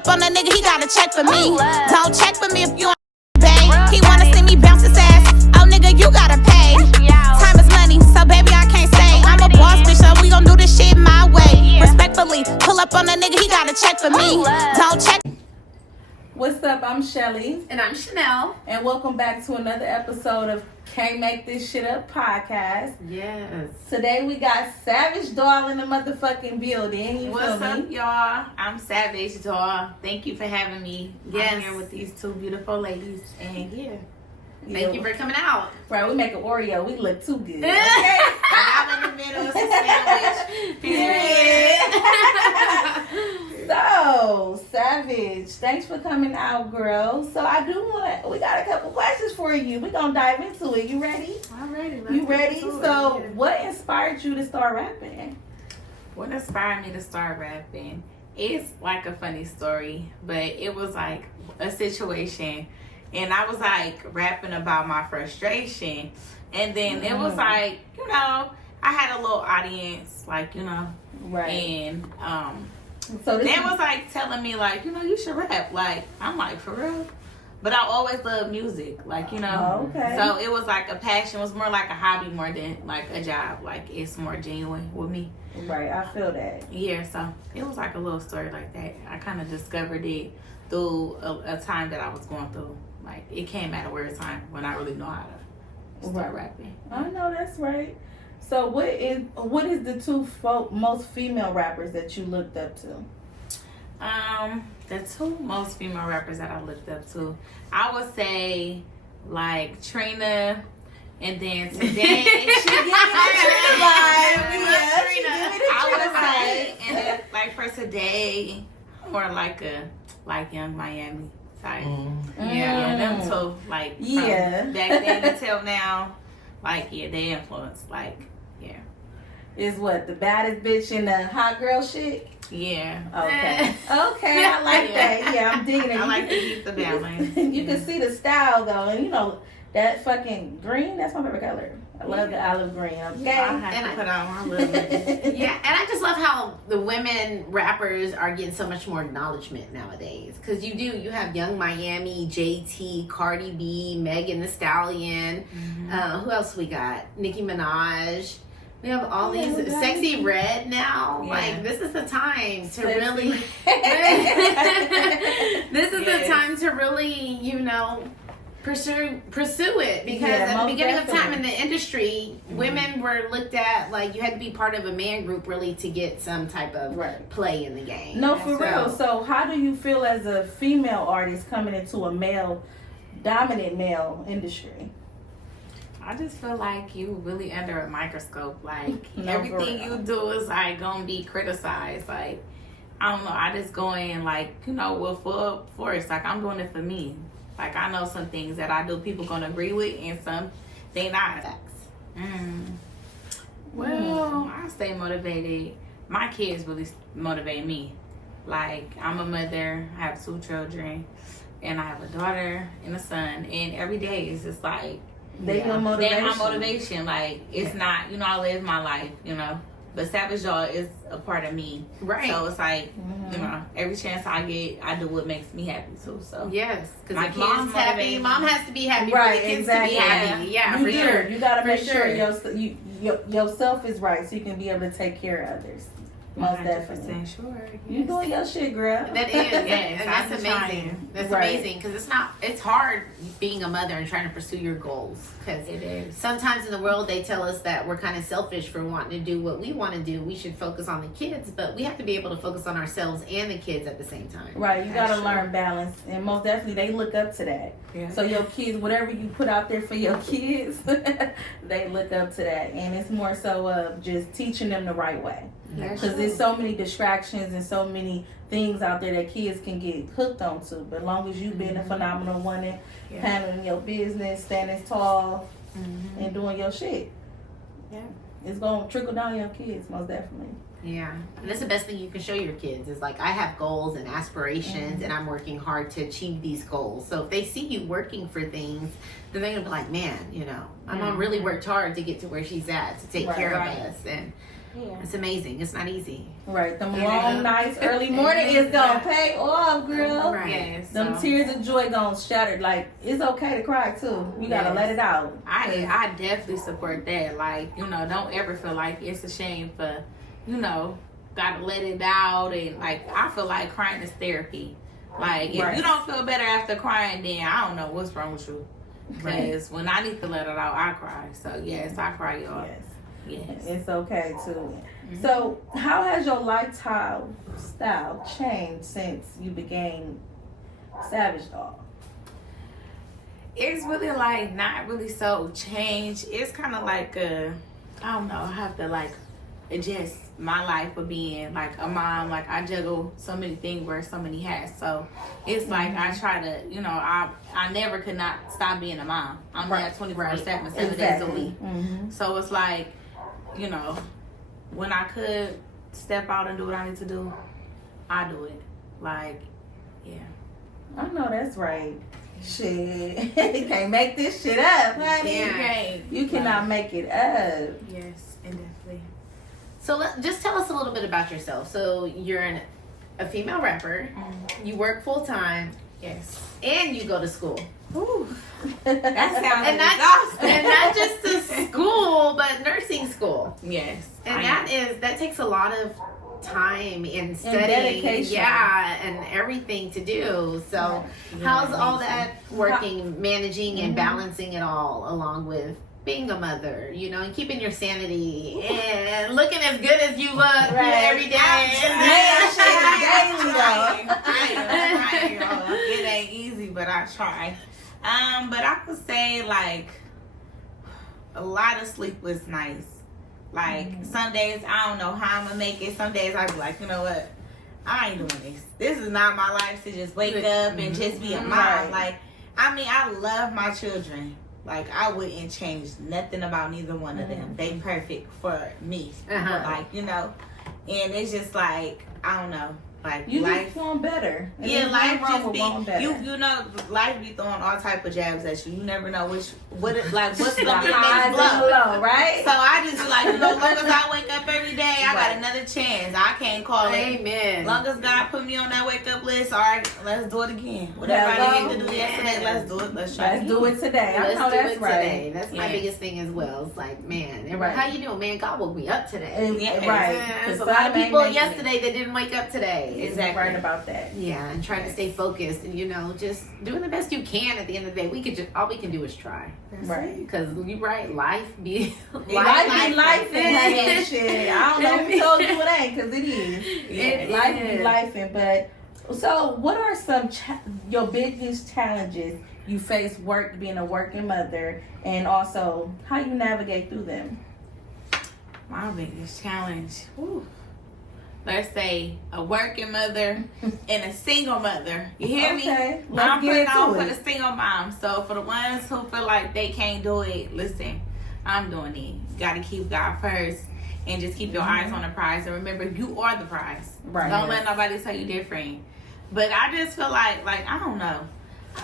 up on a nigga, he gotta check for me. Don't check for me if you ain't babe. He wanna see me bounce his ass. Oh nigga, you gotta pay. Time is money, so baby I can't stay. I'm a boss bitch, so we gon' do this shit my way. Respectfully, pull up on a nigga, he gotta check for me. Don't check. What's up? I'm Shelly. And I'm Chanel. And welcome back to another episode of Can't Make This Shit Up podcast. Yes. Today we got Savagedoll in the motherfucking building. You What's feel up, me? y'all? I'm Savagedoll. Thank you for having me. Yes. I'm here with these two beautiful ladies. And thank you Yeah. for coming out. Right, we make an Oreo. We look too good. Okay? And I'm in the middle of some sandwich. Period. So, Savage, thanks for coming out, girl. So we got a couple questions for you. We're going to dive into it. You ready? I'm ready. You ready? So, what inspired you to start rapping? What inspired me to start rapping? It's like a funny story, but it was like a situation. And I was like rapping about my frustration. And then it was like, I had a little audience, like, Right. And So they was like telling me like, you should rap. Like, I'm like, for real? But I always loved music, like, Oh, okay. So it was like a passion. It was more like a hobby more than like a job. Like, it's more genuine with me. Right, I feel that. Yeah, so it was like a little story like that. I kind of discovered it through a time that I was going through. Like, it came at a weird time when I really know how to start rapping. I know that's right. So what is the two most female rappers that you looked up to? The two most female rappers that I looked up to, I would say like Trina, and then today I would say, and then like for today, more like Young Miami type. Yeah, them two, like from back then until now, like they influence, like is what the baddest bitch in the hot girl shit. Yeah. Okay. Okay, I like that. Yeah, I'm digging it. I like to keep the balance. You can see the style though, and that fucking green. That's my favorite color. I love the olive green. Okay. I have to put on my little bit. Yeah, and I just love how the women rappers are getting so much more acknowledgement nowadays. Because you have Young Miami, JT, Cardi B, Megan Thee Stallion. Who else we got? Nicki Minaj. We have all these Sexy Red now. Yeah. Like, this is the time to Sexy really. This is the time to really, pursue it, because at the beginning of time in the industry, women were looked at like you had to be part of a man group really to get some type of play in the game. No, for real. So how do you feel as a female artist coming into a dominant male industry? I just feel like you really under a microscope. Like, everything you do is like gonna be criticized. Like, I don't know. I just go in like, with full force. Like, I'm doing it for me. Like, I know some things that I do people gonna agree with, and some they not. Well, I stay motivated. My kids really motivate me. Like, I'm a mother. I have 2 children, and I have a daughter and a son. And every day is just like They're my motivation. Like, it's not, I live my life, But Savagedoll is a part of me. Right. So it's like, every chance I get, I do what makes me happy too. So yes, because if kids mom's happy, mom has to be happy for the kids to be happy. Yeah, you for sure. You gotta make sure yourself is right so you can be able to take care of others. Most definitely. Sure. You doing your shit, girl. That is, and that's amazing. That's amazing, because it's hard being a mother and trying to pursue your goals. Because it is. Sometimes in the world they tell us that we're kind of selfish for wanting to do what we want to do. We should focus on the kids, but we have to be able to focus on ourselves and the kids at the same time. Right, you gotta learn balance, and most definitely they look up to that. Yeah. So your kids, whatever you put out there for your kids, they look up to that, and it's more so of just teaching them the right way. Because there's so many distractions and so many things out there that kids can get hooked onto. But as long as you being a phenomenal woman, handling your business, standing tall, and doing your shit, it's gonna trickle down your kids, most definitely. Yeah, and that's the best thing you can show your kids is like, I have goals and aspirations, and I'm working hard to achieve these goals. So if they see you working for things, then they're gonna be like, man, my mom really worked hard to get to where she's at, to take care of us. And It's amazing. It's not easy. Right. Them long nights, early morning is gonna pay off, girl. Right. Yes. Them tears of joy gonna shatter. Like, it's okay to cry too. You gotta let it out. I definitely support that. Like, you know, don't ever feel like it's a shame for, you know, gotta let it out. And like, I feel like crying is therapy. Like, if you don't feel better after crying, then I don't know what's wrong with you. Because when I need to let it out, I cry. So yes, I cry, y'all. Yes. It's okay too. So, how has your lifestyle changed since you became Savagedoll? It's really like not really so changed. It's kind of like I don't know. I have to like adjust my life for being like a mom. Like I juggle so many things, wear so many hats. So it's like I try to, you know, I never could not stop being a mom. I'm there 24/7, 7 days a week. So it's like, you know, when I could step out and do what I need to do, I do it. Like, yeah. I know that's right. Shit. You can't make this shit up, honey. You cannot make it up. Yes, and definitely. So just tell us a little bit about yourself. So you're a female rapper. You work full time. Yes. And you go to school. Ooh. That sounds and exhausting. and not just the school, but nursing school. Yes. And that takes a lot of time and studying, dedication. and everything to do. So how's all that working, managing and balancing it all along with being a mother, you know, and keeping your sanity and looking as good as you look every day. It ain't easy, but I try. But I could say like a lot of sleepless nights. Like some days I don't know how I'm gonna make it. Some days I be like, you know what? I ain't doing this. This is not my life to just wake up and just be a mom. Like, I mean, I love my children. Like, I wouldn't change nothing about neither one of them. They perfect for me. Like, you know, and it's just like, I don't know. Like, you life just want better. life just be you know, life be throwing all type of jabs at you. You never know what's gonna be the next blow, right? So I just be like, you know, as long as I wake up every day, I got another chance. I can't call it. Amen. As long as God put me on that wake up list, all right, let's do it again. Whatever I needed to do yesterday, let's do it. Let's do it today. I know that's right. Today. That's my biggest thing as well. It's like, man, how you doing, man? God woke me up today. Right. There's a lot of people yesterday that didn't wake up today. Exactly. Right about that. Yeah, and trying to stay focused and, you know, just doing the best you can at the end of the day. All we can do is try. Right. Because you're right, life be life and shit. I don't know who told you it ain't, because it is. Life be life. But so what are some your biggest challenges you face being a working mother, and also how you navigate through them? My biggest challenge. Whew. Let's say a working mother and a single mother. You hear me? I'm putting on for the single mom. So for the ones who feel like they can't do it, listen, I'm doing it. You got to keep God first and just keep your eyes on the prize. And remember, you are the prize. Right. Don't let nobody tell you different. But I just feel like I don't know.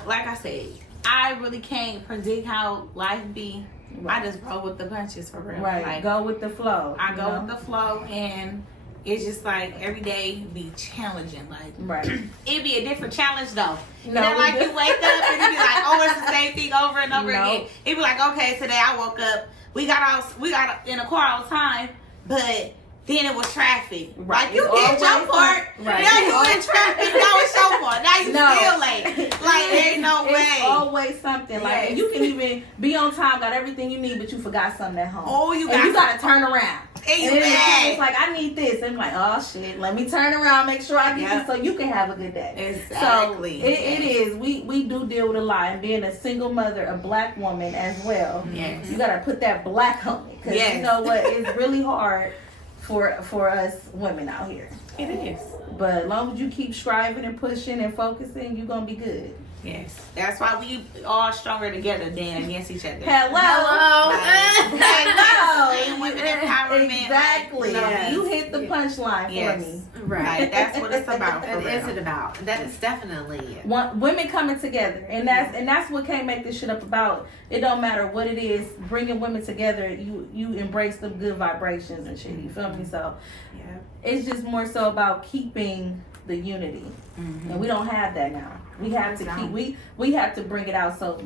Like I said, I really can't predict how life be. I just roll with the punches for real. Right. Like, go with the flow. I go with the flow, and it's just like every day be challenging. Like, it be a different challenge though. No, like you wake up and you be like, oh, it's the same thing over and over again. It be like, okay, today I woke up. We got in a car all the time, but then it was traffic. Right. Like you did your part. Right. Now you in traffic. Now it's your part. Now you still late. Like ain't no way. It's always something. Like you can even be on time, got everything you need, but you forgot something at home. Oh, you gotta turn around. And it's like, I need this. And I'm like, oh shit, let me turn around, make sure I get this so you can have a good day. Exactly. So it is. We do deal with a lot. And being a single mother, a black woman as well. Yes. You gotta put that black on it. Because you know what? It's really hard for us women out here. It is. But as long as you keep striving and pushing and focusing, you're gonna be good. Yes. That's why we all stronger together than against each other. Hello. Hello. Women empowerment. Exactly. Yes. You hit the punchline for me. Right. Like, that's what it's about. For What real. is it about? That is definitely it. Women coming together, and that's what can't make this shit up about. It don't matter what it is, bringing women together. You embrace the good vibrations and shit. You feel me? So Yeah. it's just more so about keeping the unity, and we don't have that now. We have to keep we have to bring it out so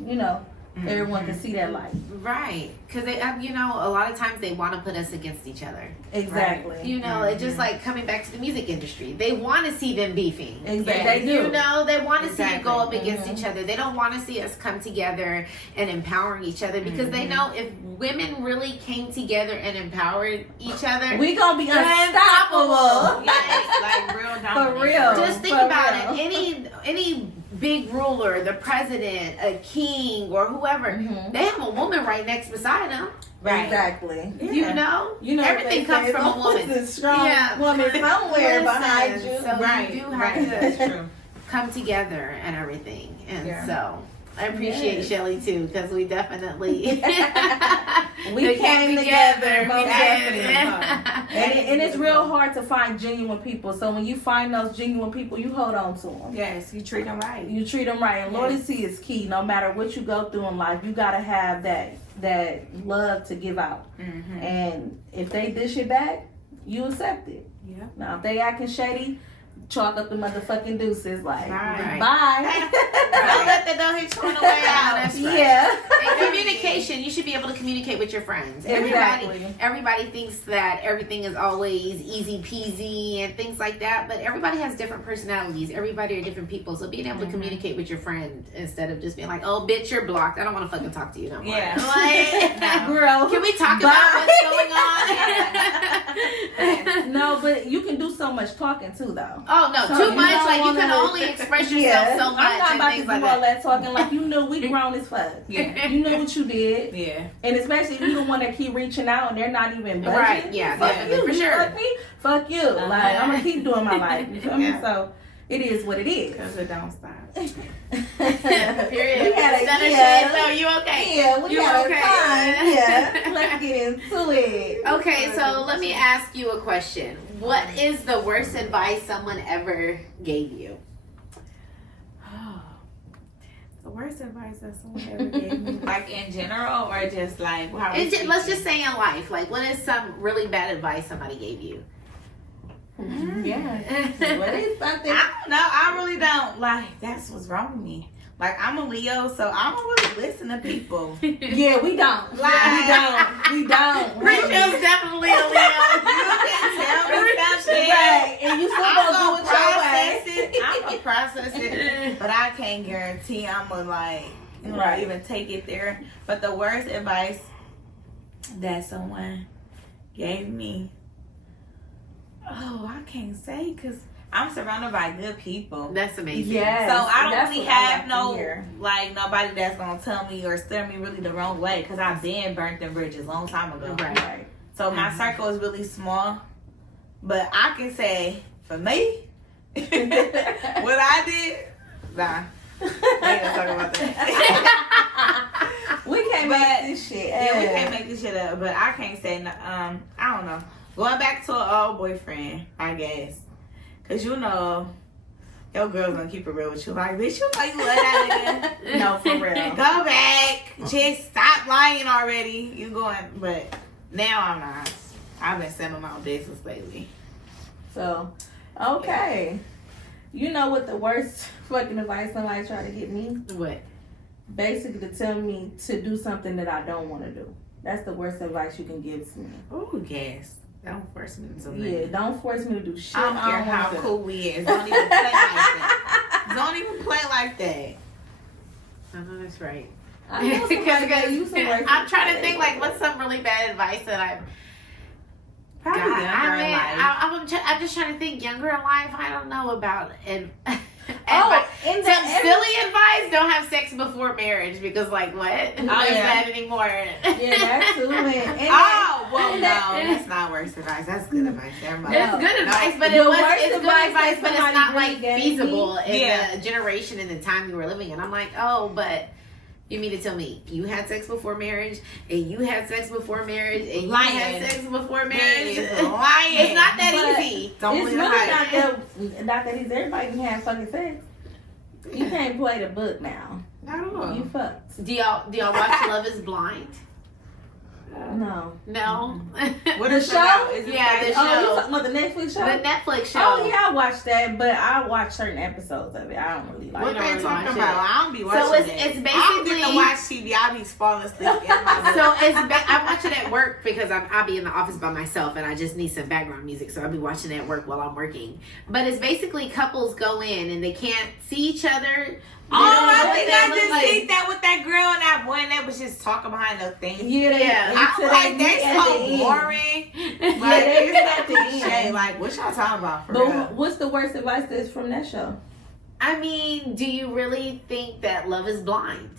everyone can see that light. Right. Because they, a lot of times they want to put us against each other. Exactly. Right. It's just like coming back to the music industry. They want to see them beefing. Exactly. They do. They want to see it go up against each other. They don't want to see us come together and empowering each other because they know if women really came together and empowered each other, we gonna be unstoppable. Yes, like real dominant. For real. Just think about it. Any big ruler, the president, a king, or whoever, they have a woman right next beside them. Right. Exactly. Yeah. You know everything comes from a woman. There's a strong woman somewhere behind you. So Right. you do have That's to true. come together and everything. And Yeah. so I appreciate Shelly too, because we definitely we came together. Most did. definitely. And it's real hard to find genuine people. So when you find those genuine people, you hold on to them. Yes, you treat them right. You treat them right. And loyalty is key. No matter what you go through in life, you gotta have that love to give out. And if they dish it back, you accept it. Yeah. Now if they acting shady, chalk up the motherfucking deuces. Like, Right. bye. Don't let the door hit you on the way out. That's right. Yeah. And communication, you should be able to communicate with your friends. Exactly. Everybody thinks that everything is always easy peasy and things like that, but everybody has different personalities. Everybody are different people. So being able to communicate with your friend instead of just being like, oh, bitch, you're blocked. I don't want to fucking talk to you no more. Yeah. Like, Girl. can we talk about what's going on? No, but you can do so much talking too, though. Oh, no, So too you much. don't Like, you wanna- can only express yourself so much I'm not and about to things do like all that. that talking. Like, you know, we grown as fuck. Yeah. You know what you did. Yeah. And especially if you the one that keep reaching out and they're not even budging. Right, yeah, fuck definitely, you. for You sure. Fuck me. Fuck you. Like, I'm gonna keep doing my life. You feel me? Yeah. So it is what it is. Because it don't stop. Period. We had a Center yeah. shade, so you okay? Yeah, we You got okay? time. Yeah. Let's get into it. Okay, so let me ask you a question. What is the worst advice someone ever gave you? The worst advice that someone ever gave me, like in general, or just like how? Let's just say in life. Like, what is some really bad advice somebody gave you? Yeah. What is something? I don't know. I really don't like. That's what's wrong with me. Like I'm a Leo, so I don't really listen to people. Yeah, we don't. Like, We don't. Rachel's definitely a Leo. You can tell me something. Right. And you still I'm gonna do it your process way. it. I'm gonna process it, but I can't guarantee I'm gonna Right. even take it there. But the worst advice that someone gave me, I can't say because I'm surrounded by good people. That's amazing. Yes. So I don't That's really what I have like to hear. nobody that's gonna tell me or steer me really the wrong way because I've been burnt them bridges a long time ago. Right. So my circle is really small, but I can say for me, what I did, nah, we ain't gonna talk about that. We can't But- make this shit. Yeah, we can't make this shit up, but I can't say I don't know. Going back to an old boyfriend, I guess, cause your girl's gonna keep it real with you. Like, bitch, you know you love that nigga. No, for real. Go back. Just stop lying already. You going, but now I'm not. I've been selling my own business lately. So, okay. You know what the worst fucking advice somebody tried to get me? What? Basically to tell me to do something that I don't want to do. That's the worst advice you can give to me. Oh, yes. Don't force me to do Yeah, nothing. don't force me to do shit. I don't care how wanna do. cool we is. Don't even play like that. Don't even play like that. I know that's right. I know somebody got you some work. I'm trying to think like what's some really bad advice that I've Probably got. younger in life. I'm just trying to think younger in life. I don't know about Oh, in some the silly advice. Don't have sex before marriage because like what? Who does yeah. that anymore? Yeah, that's too. And Oh, well, no, that's not worse advice. That's good advice. Everybody. It's good advice, but it's good advice, but it's not like feasible in the generation and the time we were living in. I'm like, oh, but you mean to tell me you had sex before marriage, and you had sex before marriage, and you had sex before marriage? Lying. It's not that easy. Don't it's really not that easy. Everybody can have fucking sex. You can't play the book now. No. You fucked. Do y'all watch Love Is Blind? No. What a show? The show. You talking about the Netflix show? The Netflix show. Oh yeah, I watched that, but I watch certain episodes of it. I don't really like. What it. they talking about? I don't be watching so it's basically. I don't get to watch TV. I be falling asleep in my So I watch it at work because I'll be in the office by myself and I just need some background music. So I'll be watching it at work while I'm working. But it's basically couples go in and they can't see each other. I think I just did that with that girl and that boy, and they was just talking behind the thing. Yeah. I'm like, they so boring. Like, they at the end. Like, what y'all talking about for real? But what's the worst advice that's from that show? I mean, do you really think that love is blind?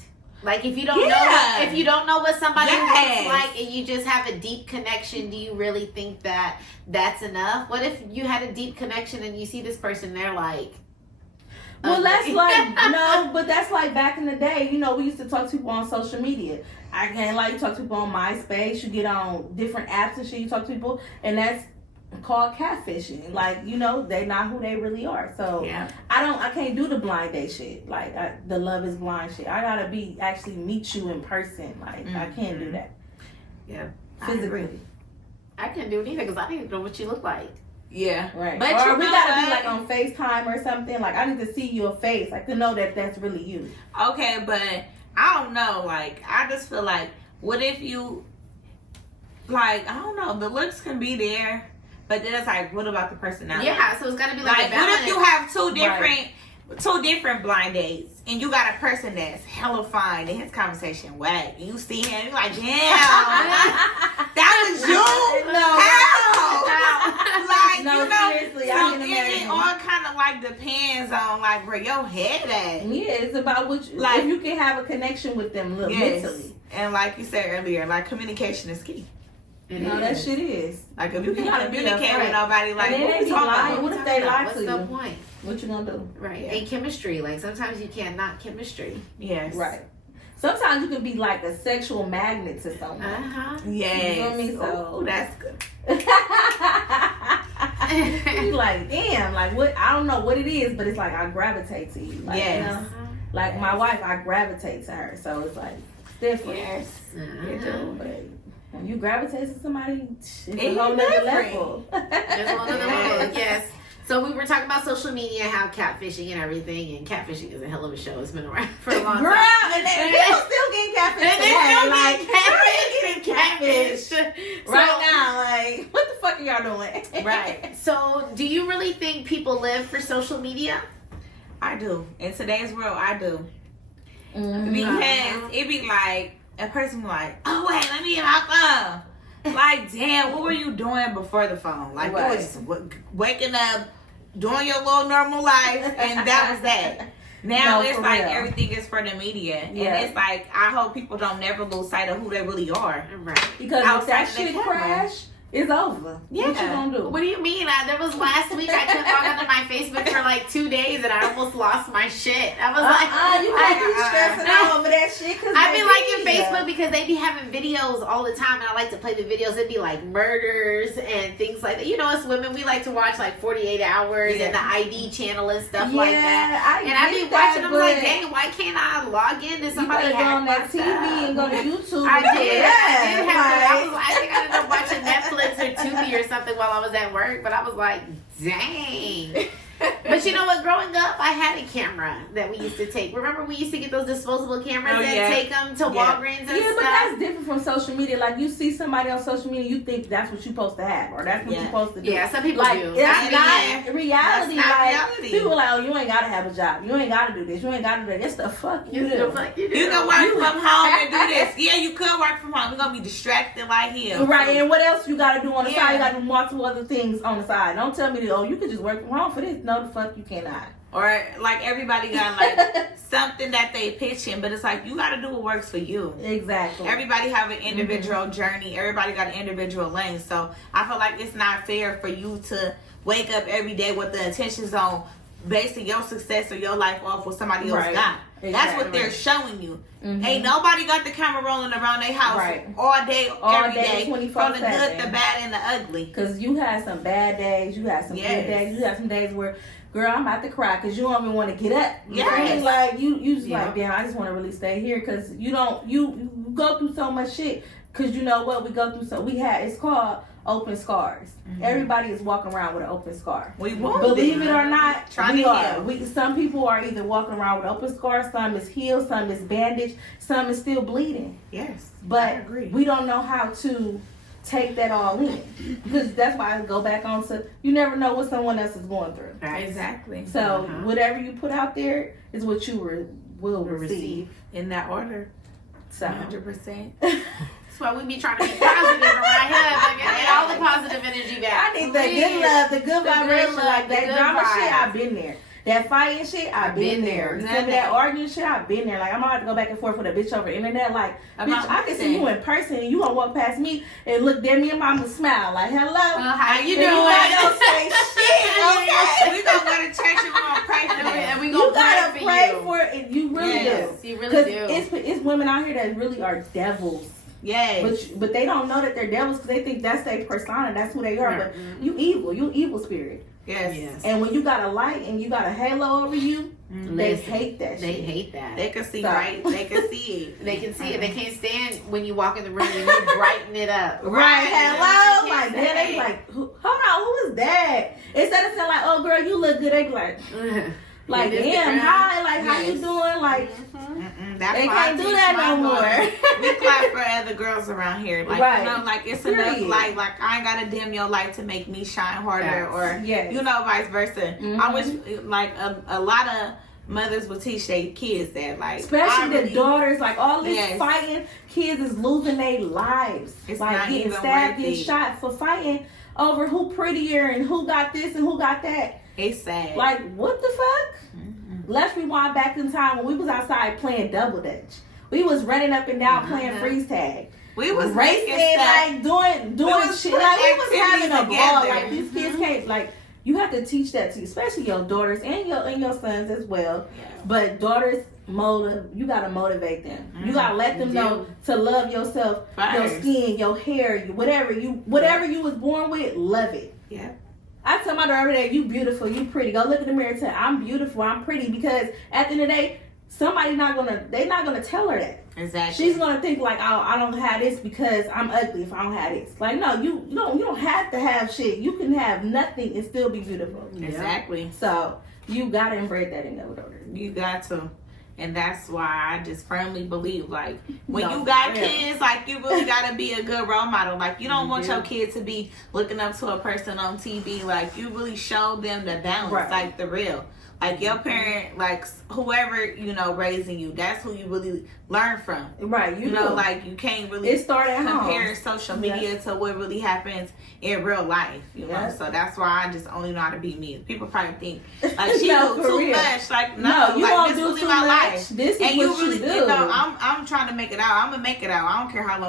Like, if you don't know what somebody looks like and you just have a deep connection, do you really think that that's enough? What if you had a deep connection and you see this person, they're like, well, that's like, no, but that's like back in the day, you know, we used to talk to people on social media. I can't like, you talk to people on MySpace, you get on different apps and shit, you talk to people, and that's called catfishing. Like, you know, they not who they really are. So I can't do the blind date shit. Like the Love Is Blind shit. I gotta actually meet you in person. Like I can't do that. Yeah, physically. I can't do it either because I didn't know what you look like. Yeah, right. But or we gotta be like on FaceTime or something. Like I need to see your face, like to know that that's really you. Okay, but I don't know. Like I just feel like, what if you, like, I don't know, the looks can be there, but then it's like, what about the personality? Yeah, so it's gotta be like a balance. What if you have two different blind dates, and you got a person that's hella fine and his conversation whack, and you see him, you're like, damn, that was you? Like, no, you know, seriously, so I can imagine. it all kind of like depends on like where your head at. Yeah, it's about what you, like, if you can have a connection with them mentally. And like you said earlier, like communication is key. No, that shit is. Like if you can't communicate with nobody, like what we talking about? What if they lie to you? What's the point? What you gonna do? Right. And chemistry. Like sometimes you can't not chemistry. Yes. Right. Sometimes you can be like a sexual magnet to someone. Yes. You feel me? So that's good. You like, damn, like what? I don't know what it is, but it's like I gravitate to you. Like, yes. You know? Like my wife, I gravitate to her, so it's like different. Yes. But when you gravitate to somebody, it's a whole nother level. It's a whole nother level. Yes. So we were talking about social media, how catfishing and everything, and catfishing is a hell of a show. It's been around for a long time. Girl, and people still getting catfished. Right now, like, what the fuck are y'all doing? Right. So, do you really think people live for social media? I do. In today's world, I do. Mm-hmm. Because it be like, a person be like, oh wait, let me get my phone. Like, damn, what were you doing before the phone? Like, you was waking up, doing your little normal life, and that was that. Now it's like everything is for the media. And it's like, I hope people don't never lose sight of who they really are. Right. Because if that shit crash, it's over. Yeah. What you gonna do? What do you mean? There was last week I couldn't log onto my Facebook for like 2 days and I almost lost my shit. I was like, you can't be stressing out over that shit. I be liking Facebook because they be having videos all the time and I like to play the videos. It'd be like murders and things like that. You know, us women, we like to watch like 48 Hours and the ID channel and stuff like that. And I be watching them like, dang, why can't I log in to somebody hack on that my TV stuff? and go to YouTube? I did. I think I ended up watching Netflix or Tubi or something while I was at work, but I was like, dang. But you know what? Growing up, I had a camera that we used to take. Remember, we used to get those disposable cameras and take them to Walgreens and stuff? Yeah, but that's different from social media. Like, you see somebody on social media, you think that's what you're supposed to have, or that's what you're supposed to do. Yeah, some people do. That's not reality. That's not like, reality. People are like, oh, you ain't got to have a job. You ain't got to do this. You ain't got to do that. That's the fuck you do. You can work from home and do this. Yeah, you could work from home. You're going to be distracted like hell. Right, and what else you got to do on the side? You got to do multiple other things on the side. Don't tell me that, oh, you can just work from home for this. No, the fuck you cannot. Or like everybody got like something that they pitching, but it's like you got to do what works for you. Exactly. Everybody have an individual journey. Everybody got an individual lane. So I feel like it's not fair for you to wake up every day with the intentions on basing your success or your life off what somebody else got. Exactly. That's what they're showing you. Ain't nobody got the camera rolling around their house all day, every day, from the good, the bad, and the ugly. Because you had some bad days, you had some good days, you had some days where, girl, I'm about to cry because you don't even want to get up. You know what I mean? Like you just like, damn, I just want to really stay here because you go through so much shit. Because you know what, we go through it's called open scars. Everybody is walking around with an open scar. We won't believe it or not, we are. Some people are either walking around with open scars, some is healed, some is bandaged, some is still bleeding. Yes, but I agree. We don't know how to take that all in, because that's why I go back on to, you never know what someone else is going through. Exactly. So whatever you put out there is what you will receive in that order. So 100%. That's why we be trying to be positive around here. Like, all the positive energy back. I need the good love, the good vibration, like that drama shit. I've been there. That fighting shit, I've been there. That arguing shit, I've been there. Like, I'm gonna have to go back and forth with a bitch over the internet. Like, bitch, I can see you in person and you gonna walk past me and look at me and mama smile. Like, hello. How you doing? You don't say shit, okay? We gonna go to church and we gonna pray for them. And we You gonna gotta pray you. for it. You really do. You really do. It's women out here that really are devils. Yes. But they don't know that they're devils because they think that's their persona. That's who they are. But you evil spirit. Yes. And when you got a light and you got a halo over you, they hate that shit. They hate that. They can see right. They can see it. They can see it. They can't stand when you walk in the room and you brighten it up. Right. Hello. Like, then they be like, hold on, who is that? Instead of saying like, oh girl, you look good, they be like, damn, hi, like, how you doing? Like, That's they why can't do that no more. We clap for other girls around here. Like, you know, like, it's enough light. Like, I ain't got to dim your light to make me shine harder or, you know, vice versa. I wish, like, a lot of mothers would teach their kids that, like, especially the daughters, like, all this fighting, kids is losing their lives. It's like, getting stabbed, getting shot for fighting over who prettier and who got this and who got that. It's sad. Like, what the fuck? Let's rewind back in time when we was outside playing double dutch. We was running up and down playing freeze tag. We was racing, like doing shit. Like, we was having a ball. Like, these kids can't, like, you have to teach that to, especially your daughters and your sons as well. But daughters, you gotta motivate them. You gotta let them know to love yourself, your skin, your hair, whatever you was born with, love it. Yeah. I tell my daughter every day, you beautiful, you pretty. Go look in the mirror and say, I'm beautiful, I'm pretty. Because at the end of the day, they're not gonna tell her that. Exactly. She's gonna think like, oh, I don't have this because I'm ugly if I don't have this. Like, no, you don't have to have shit. You can have nothing and still be beautiful. Exactly. So you gotta embed that in your daughter. You got to. And that's why I just firmly believe, like, when you got kids, like, you really got to be a good role model. Like, you don't want your kid to be looking up to a person on TV. Like, you really show them the balance, like, the real. Like, your parent, like, whoever, you know, raising you, that's who you really learn from. Right. You know, like, you can't really compare social media to what really happens in real life, you know? So that's why I just only know how to be me. People probably think, like, she do too much. Like, no, you like, won't this do really too my much. life. This is and what you really, do. You know, I'm trying to make it out. I'm going to make it out. I don't care how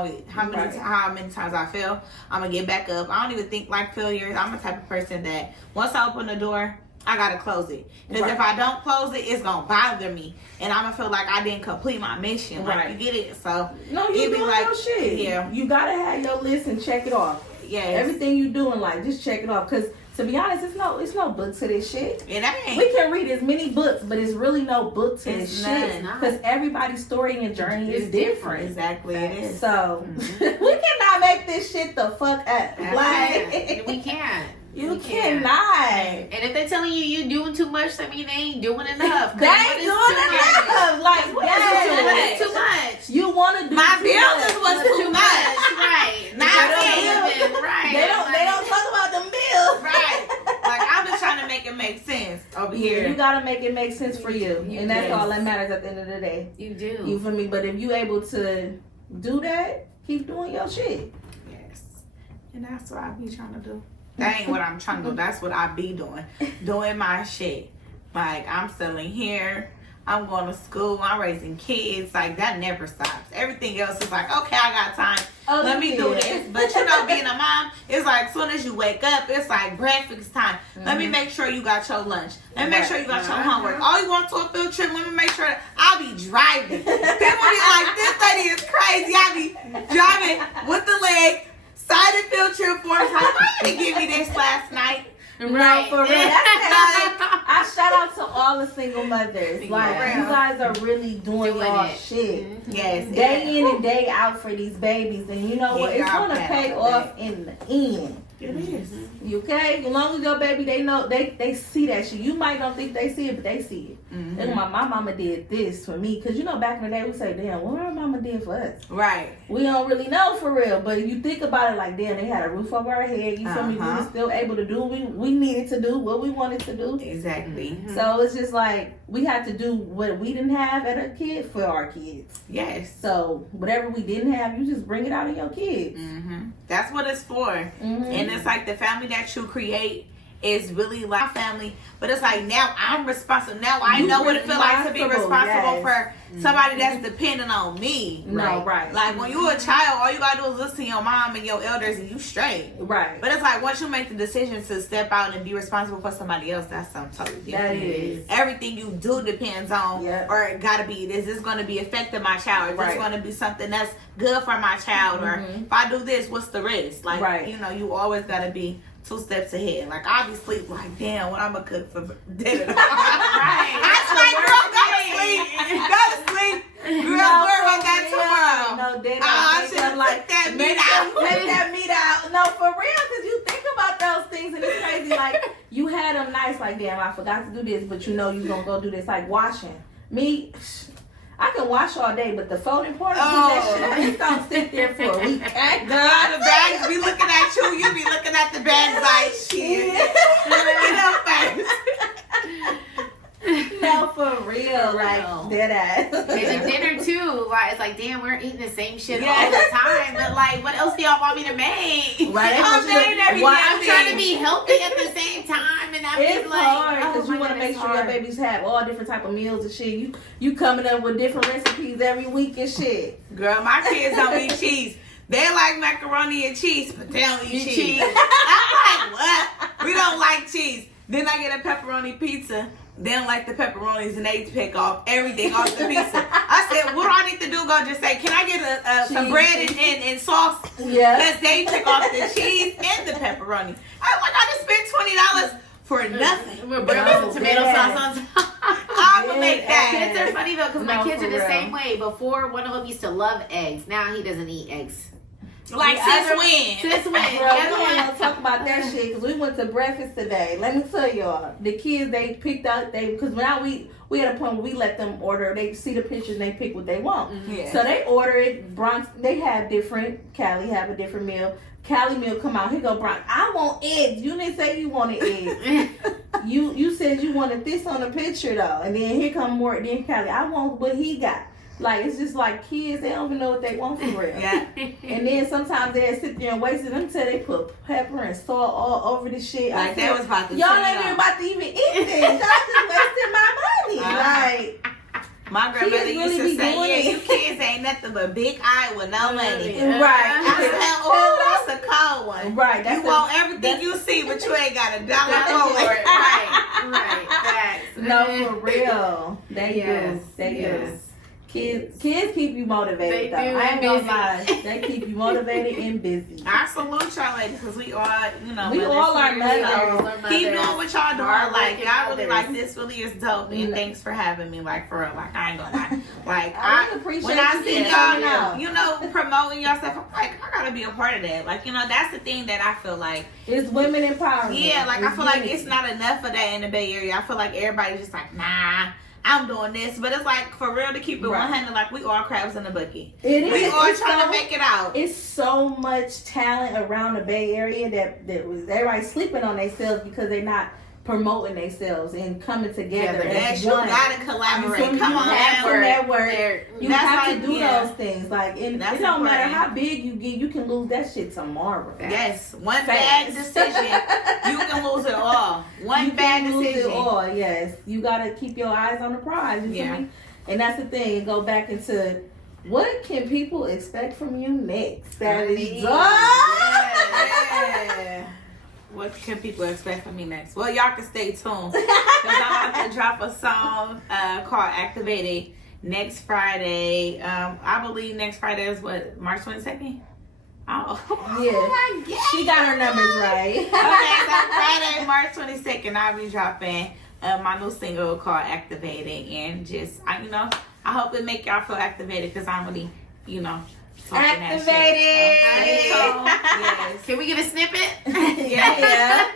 many times I fail. I'm going to get back up. I don't even think like failures. I'm the type of person that once I open the door, I gotta close it. Because if I don't close it, it's gonna bother me. And I'm gonna feel like I didn't complete my mission. Like, you get it? So, no, you doing like, your shit. Yeah. You gotta have your list and check it off. Yeah. Everything you doing, like, just check it off. Because, to be honest, it's no book to this shit. It ain't. We can read as many books, but it's really no book to this shit. Because everybody's story and journey is different. Exactly, it is. So, we cannot make this shit the fuck up. Like, we can't. You cannot. And if they're telling you doing too much, that means they ain't doing enough. They ain't doing enough. Like, that's too much. You want to do my too bills much. was too much. Right. Right. They don't talk about them bills. Right. Like, I'm just trying to make it make sense over here. You gotta make it make sense for you. And that's all that matters at the end of the day. You do. You feel me? But if you able to do that, keep doing your shit. Yes. And that's what I be trying to do. That ain't what I'm trying to do. That's what I be doing. Doing my shit. Like, I'm selling hair. I'm going to school. I'm raising kids. Like, that never stops. Everything else is like, okay, I got time. Let me do this. But you know, being a mom, it's like as soon as you wake up, it's like breakfast time. Let me make sure you got your lunch. Let me make sure you got your homework. Oh, you want to a field trip? Let me make sure that I'll be driving. People be like, this lady is crazy. I'll be driving with the leg, sided field trip for us. I didn't give you this last night. Right. No, for real. That's I shout out to all the single mothers. Like, you guys are really doing y'all shit. Yes. Day in and day out for these babies. And you know what? It's going to pay off in the end. It is. You okay? As long as your baby, they know, they see that shit. You might don't think they see it, but they see it. And my mama did this for me. Because, you know, back in the day, we say, damn, what our mama did for us? Right. We don't really know for real. But you think about it like, damn, they had a roof over our head. You feel me? We were still able to do what we needed to do, what we wanted to do. Exactly. So it's just like, we had to do what we didn't have as a kid for our kids. Yes. So whatever we didn't have, you just bring it out of your kids. That's what it's for. And it's like the family that you create is really like family, but it's like now I'm responsible. Now I know what it feels like to be responsible for somebody that's dependent on me. No, right. Like when you're a child, all you gotta do is listen to your mom and your elders, and you straight. Right. But it's like once you make the decision to step out and be responsible for somebody else, that's something totally different. That is. Everything you do depends on, or it gotta be, is this gonna be affecting my child? Is this gonna be something that's good for my child? Or if I do this, what's the risk? Like, you know, you always gotta be 2 steps ahead. Like, I be sleep like, damn, what I'm gonna cook for dinner tomorrow. I was like, girl, go to sleep. Go to sleep. Girl, worry about that tomorrow. No, then I should like that meat out. Take that meat out. No, for real, because you think about those things and it's crazy. Like, you had them nice, like, damn, I forgot to do this, but you know you gonna go do this. Like washing. Me, I can wash all day, but the folding part of that shit, I just don't sit there for a week. Girl, the bags be looking at you be looking at the bags like, shit. Get up first. No, for real, like dead ass. And the dinner too, like it's like, damn, we're eating the same shit all the time. But like, what else do y'all want me to make? Right? I'm trying to be healthy at the same time, and it's like, hard because you want to make sure your babies have all different type of meals and shit. You coming up with different recipes every week and shit. Girl, my kids don't eat cheese. They like macaroni and cheese, but they don't eat cheese. I'm like, what? We don't like cheese. Then I get a pepperoni pizza. They don't like the pepperonis, and they pick off everything off the pizza. I said, what do I need to do? Go just say, can I get some bread and sauce? Yeah. Because they took off the cheese and the pepperoni. I'm like, I just spent $20 for nothing. With bread and tomato sauce on top. I'm going to make that. Kids are funny, though, because my kids are the same way. Before, one of them used to love eggs. Now he doesn't eat eggs. Like, since when? Since when? Girl, we ain't gonna talk about that shit because we went to breakfast today. Let me tell y'all, the kids, they picked out, because now we at a point where we let them order. They see the pictures and they pick what they want. So they order it. Bronx, they have different. Callie have a different meal. Callie meal come out. Here go Bronx. I want eggs. You didn't say you wanted eggs. you said you wanted this on the picture though. And then here come more. Then Callie, I want what he got. Like, it's just like kids, they don't even know what they want for real. And then sometimes they sit there and waste it until they put pepper and salt all over the shit. Like, they was about to y'all ain't even about to even eat this. Y'all just wasting my money. Like, my grandmother used to say, you kids ain't nothing but big eye with no money. I said, oh, that's a cold one. Right. You want everything you see, but you ain't got $1 for it. Right. Facts. No, for real. They do. Kids keep you motivated, though. I ain't gonna lie. They keep you motivated and busy. I salute y'all ladies because we all, we all are mothers. Keep doing what y'all doing. Like, y'all really like this. Really is dope. And thanks for having me. Like, for real. Like, I ain't gonna lie. Like, I appreciate when I see y'all, promoting yourself, I'm like, I gotta be a part of that. Like, that's the thing that I feel like it's women empowerment. Yeah, like I feel like it's not enough of that in the Bay Area. I feel like everybody's just like, nah, I'm doing this, but it's like, for real, to keep it 100, like, we all crabs in the bucket. We all trying to make it out. It's so much talent around the Bay Area that everybody's sleeping on themselves because they're not promoting themselves and coming together as one. You gotta collaborate. Come on, network. You have to do those things. Like, it don't matter how big you get, you can lose that shit tomorrow. Yes, one bad decision, you can lose it all. One bad bad you lose it decision. all. Yes, you gotta keep your eyes on the prize. You feel me? And that's the thing. And go back into what can people expect from you next? That is Yeah. What can people expect from me next? Well, y'all can stay tuned. Because I'm about to drop a song called Activated next Friday. I believe next Friday is what, March 22nd? Oh. Yeah. Oh my God. She got her numbers right. Okay, so Friday, March 22nd, I'll be dropping my new single called Activated. And just, I hope it make y'all feel activated because I'm really, Activated. Yes. Can we get a snippet? Yeah.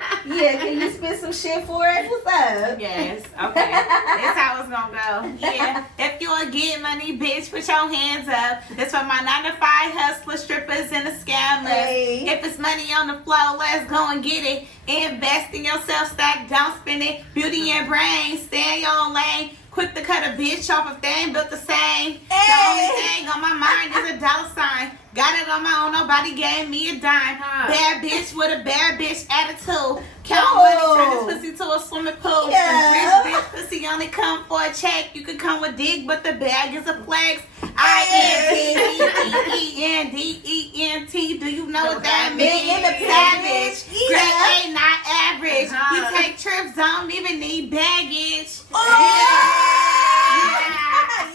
Can you spit some shit for us? What's up? Yes. Okay. That's how it's gonna go. Yeah. If you want to get money, bitch, put your hands up. It's for my 9-to-5 hustlers, strippers, and the scammers. Hey. If it's money on the floor, let's go and get it. Invest in yourself, stack, don't spend it. Beauty and brain, stay in your own lane. Quick to cut a bitch off if they ain't built the same. The only thing on my mind is a dollar sign. Got it on my own, nobody gave me a dime. Bad bitch with a bad bitch attitude. Count money, turn this pussy to a swimming pool. Yeah. Rich bitch pussy only come for a check. You can come with dick, but the bag is a flex. INTEENDEENT. Do you know what that means? Savage. Great ain't not average. We take trips, don't even need baggage.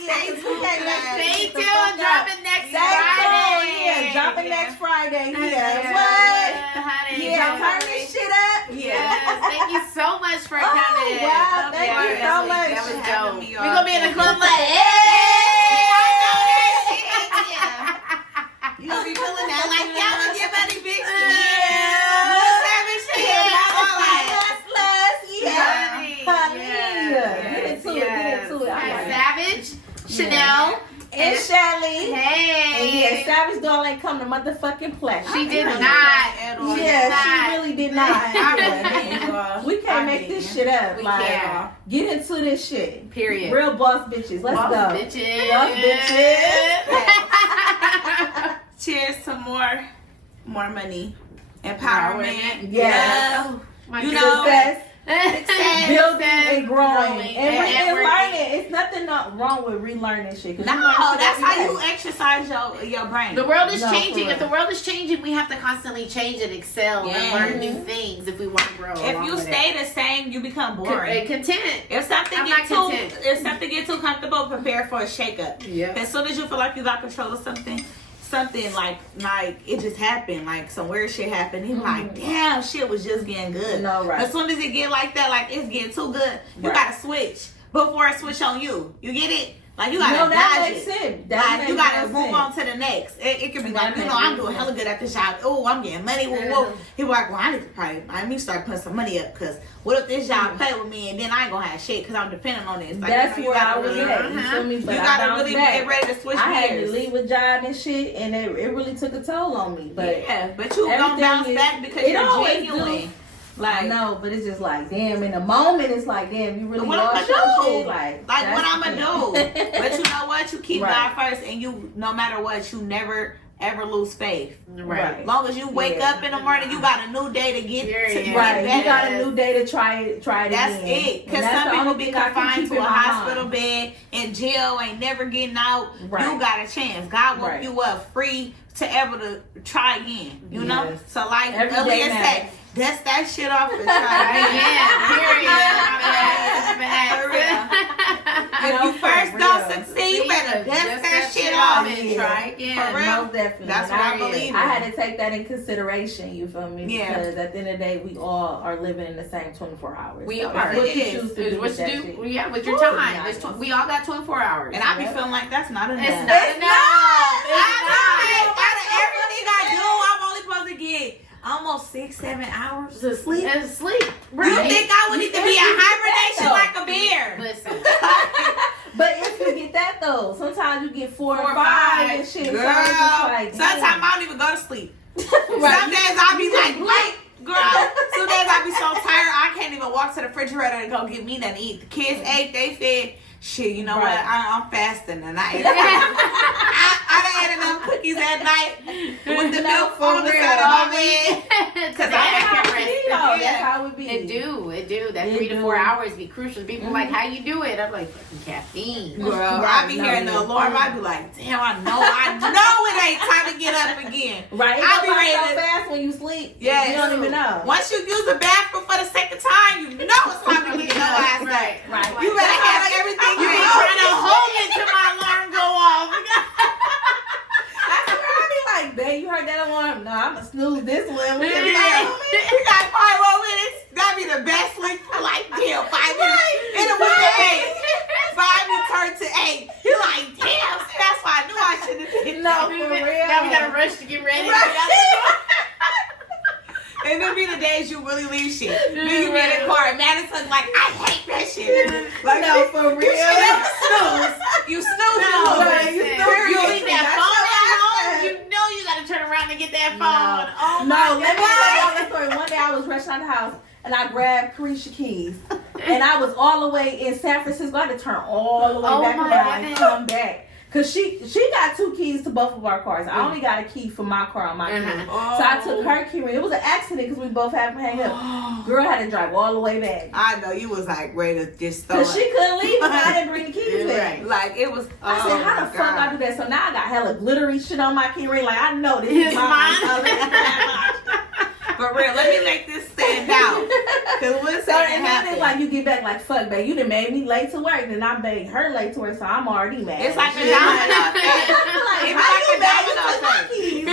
Stay tuned. Stay tuned. Dropping next Friday. Yeah, dropping next Friday. Yeah. What? Honey, Yeah, turn this shit up. Yes, thank you so much for coming. Wow, thank you so much. That was Having dope. me, We're y'all. gonna be in the club like, hey! You gonna be feeling that like y'all gonna get money, bitch. Yeah. Savage shit. Get into it. I like it. Savage, Chanel, And Shelly. hey. And yeah, Savagedoll ain't come to motherfucking play. She did not. Yeah, she really did not. I We can't make this shit up. We Like, can't. get into this shit. Period. Real boss bitches. Let's Boss go. bitches. Boss bitches. Cheers to more money, empowerment, Yes. love, My You God. know, Success. Building and growing. And networking. learning. It's nothing wrong with relearning shit. 'Cause No, you learn shit that's every how day. you exercise your brain. The world is No, changing. for If the real. world is changing, we have to constantly change and excel and Yeah. learn new things if we want to grow. If along you with stay the same, you become it. boring. Content. If something I'm get not too, content. if something get too comfortable, prepare for a shakeup. Yeah. As soon as you feel like you got control of something like it just happened, like some weird shit happened. He's like, damn, shit was just getting good. No, right. As soon as it get like that, like it's getting too good, you Right. gotta switch before it switch on you. You get it? Like you gotta No, that dodge makes it. sense. That Like, makes you gotta sense. move on to the next. It could be That like, makes I'm sense. doing hella good at this job. Oh, I'm getting money. Whoa, whoa. He was like, well, I need to probably, I need to start putting some money up because what if this job play with me and then I ain't gonna have shit because I'm depending on this. Like, That's you where I gotta was really, at. You feel me? But you I gotta bounced really back. get ready to switch I had to gears. leave a job and shit, and it really took a toll on me. But Yeah, but you gonna everything bounce is- back because it you're always genuine. do. Like, I know, but it's just like, damn, in the moment, it's like, damn, you really what lost I'ma your do? shit. Like what that's I'ma the do? thing. But you know what? You keep Right. God first, and you, no matter what, you never ever lose faith. Right. As long as you wake Yeah. up in the morning, you got a new day to get to Period. get Right, better. you got a new day to try it That's again. it. And Because that's some the people only be thing I can confined keep to in a my hospital mind. bed, in jail, ain't never getting out. Right. You got a chance. God woke Right. you up free to able to try again. You know? Yes. So like Every day Aaliyah matters. said, dust that shit off and try again. For real. If No, you for first real. don't succeed, you better dust that shit off. and try again. For real. Most definitely. That's And what I believe. I had to take that in consideration, you feel me? Yeah. Because at the end of the day, we all are living in the same 24 hours. We So are. it's what you It choose to It's do what with that you shit. do, yeah, with your Woo. time. We all got 24 hours. And I be Yep. feeling like that's not enough. It's not It's enough. not. It's Out not. of everything I do, I'm only supposed to get almost 6-7 hours To sleep. And sleep. Right. You think I would need to be in hibernation No. like a bear? Listen. But if you get that though, sometimes you get 4 4 or 5 and shit. Girl, So it's just like, sometimes I don't even go to sleep. Right. Some days I'll be like, late, girl. Some days I'll be so tired I can't even walk to the refrigerator and go get me nothing to eat. The kids ate, they fed. Shit, you know Right. what? I'm fasting and I ate. I done ate enough cookies at night with the milk for on the real. side of my bed. Because I That's how can't we rest. be though. Yeah. That's how we it be. It do. That It 3 to do. 4 hours be crucial. People like, how you do it? I'm like, fucking caffeine. Girl, I be hearing the alarm. I be like, damn, I know it ain't time to get up again. Right. It I go be by ready so to- fast when you sleep. Yes. You don't even know. Once you use the bathroom for the second time, you know it's time to get your ass up. Right. You better have everything you need. trying to hold it till my alarm go off. I swear I be like, babe, you heard that alarm? No, I'ma snooze this one. We can Yeah. We got 5 more minutes. That'd be the best sleep for like, damn, 5 minutes. And it went to 8. 5 will turn to 8. You're like, damn, see, that's why I knew I shouldn't have been. No, for real. Now we gotta rush to get ready. And it'll be the days you really leave shit. Then you be in the car and Madison's like, I hate that shit. Like, No, for real. You should never snooze. You snooze a little right, bit. you You snooze. You serious. leave that That's phone your at home, asset. you know you gotta turn around and get that phone. Oh No, my let me God. tell y'all the story. One day I was rushing out the house and I grabbed Carisha keys. And I was all the way in San Francisco. I had to turn all the way Oh back my around and goodness. come back. Cause she got 2 keys to both of our cars. I only got a key for my car on my key. Oh. So I took her key ring. It was an accident because we both had to hang up. Girl had to drive all the way back. I know, you was like ready to just throw Cause she it. couldn't leave if I didn't bring the keys back. Right. Like, it was, I said, how the fuck I do that? So now I got hella glittery shit on my key ring. Like, I know this is It's mine. For real, let me make this stand out. Cause what's So that and then happen? it's like you get back like, fuck, babe, you done made me late to work. Then I made her late to work, so I'm already mad. It's like a Yeah. domino effect. Like, It be how like you a mad? You domino took my effect. keys.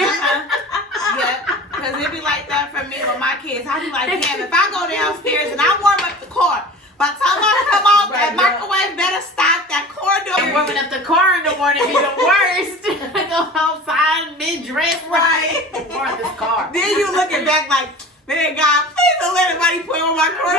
Yeah, because it be like that for me with my kids. I be like, damn, if I go downstairs and I warm up the car, by the time I come out, Right, that microwave better stop, that corridor. And warming up the car in the morning be the worst. Go outside mid-dress, Right. warm this car. Then you looking back like, man, God, please don't let anybody play with my car.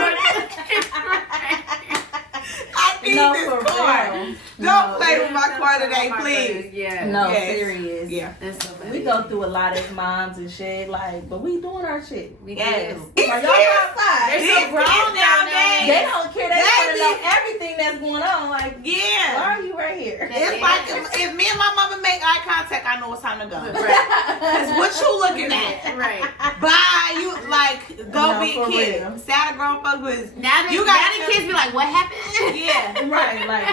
I need No, this for car. real. Don't No, play with my car today, please. Yeah. No, Yes. serious. Yeah. That's so bad. We go through a lot as moms and shit, like, but we doing our shit. We Yes. do. These Like, y'all kids, go outside. They're these so grown kids nowadays. They don't care. They They want to know be- everything that's going on. Like, why yeah. are you right here? It's like if me and my mama make eye contact, I know it's time to go. Right. Cause what you looking at? Right. Bye. You like go No, be for a kid. real. Sad grown folks was Now You you gotta got the kids be like, what happened? yeah. Right, like,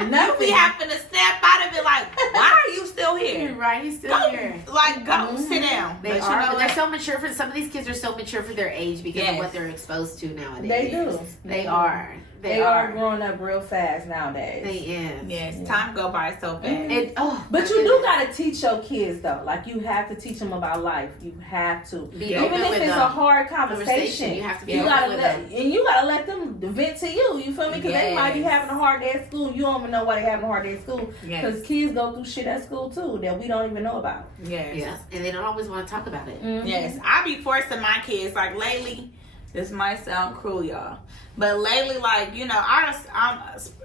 You nothing. be having to snap out of it like, why are you still here? Right, he's still Go, here. like go sit down. They But you are, know but they're what? so mature for some of these kids are so mature for their age because of Yes. what they're exposed to nowadays. They do. They are. They are growing up real fast nowadays. They is. Yes, time go by so fast. It, oh, But you do gotta teach your kids though. Like you have to teach them about life. You have to. Be Even open if with it's them. a hard conversation, You have to be you open gotta with let them. and you gotta let them vent to you. You feel me? Because they might be Yes. having a hard day at school. You don't even know why they having a hard day at school. Yes. Because kids go through shit at school too that we don't even know about. Yes. Yes, and they don't always want to talk about it. Yes, I be forcing my kids. Like lately, this might sound cruel, y'all, but lately, like you know, I'm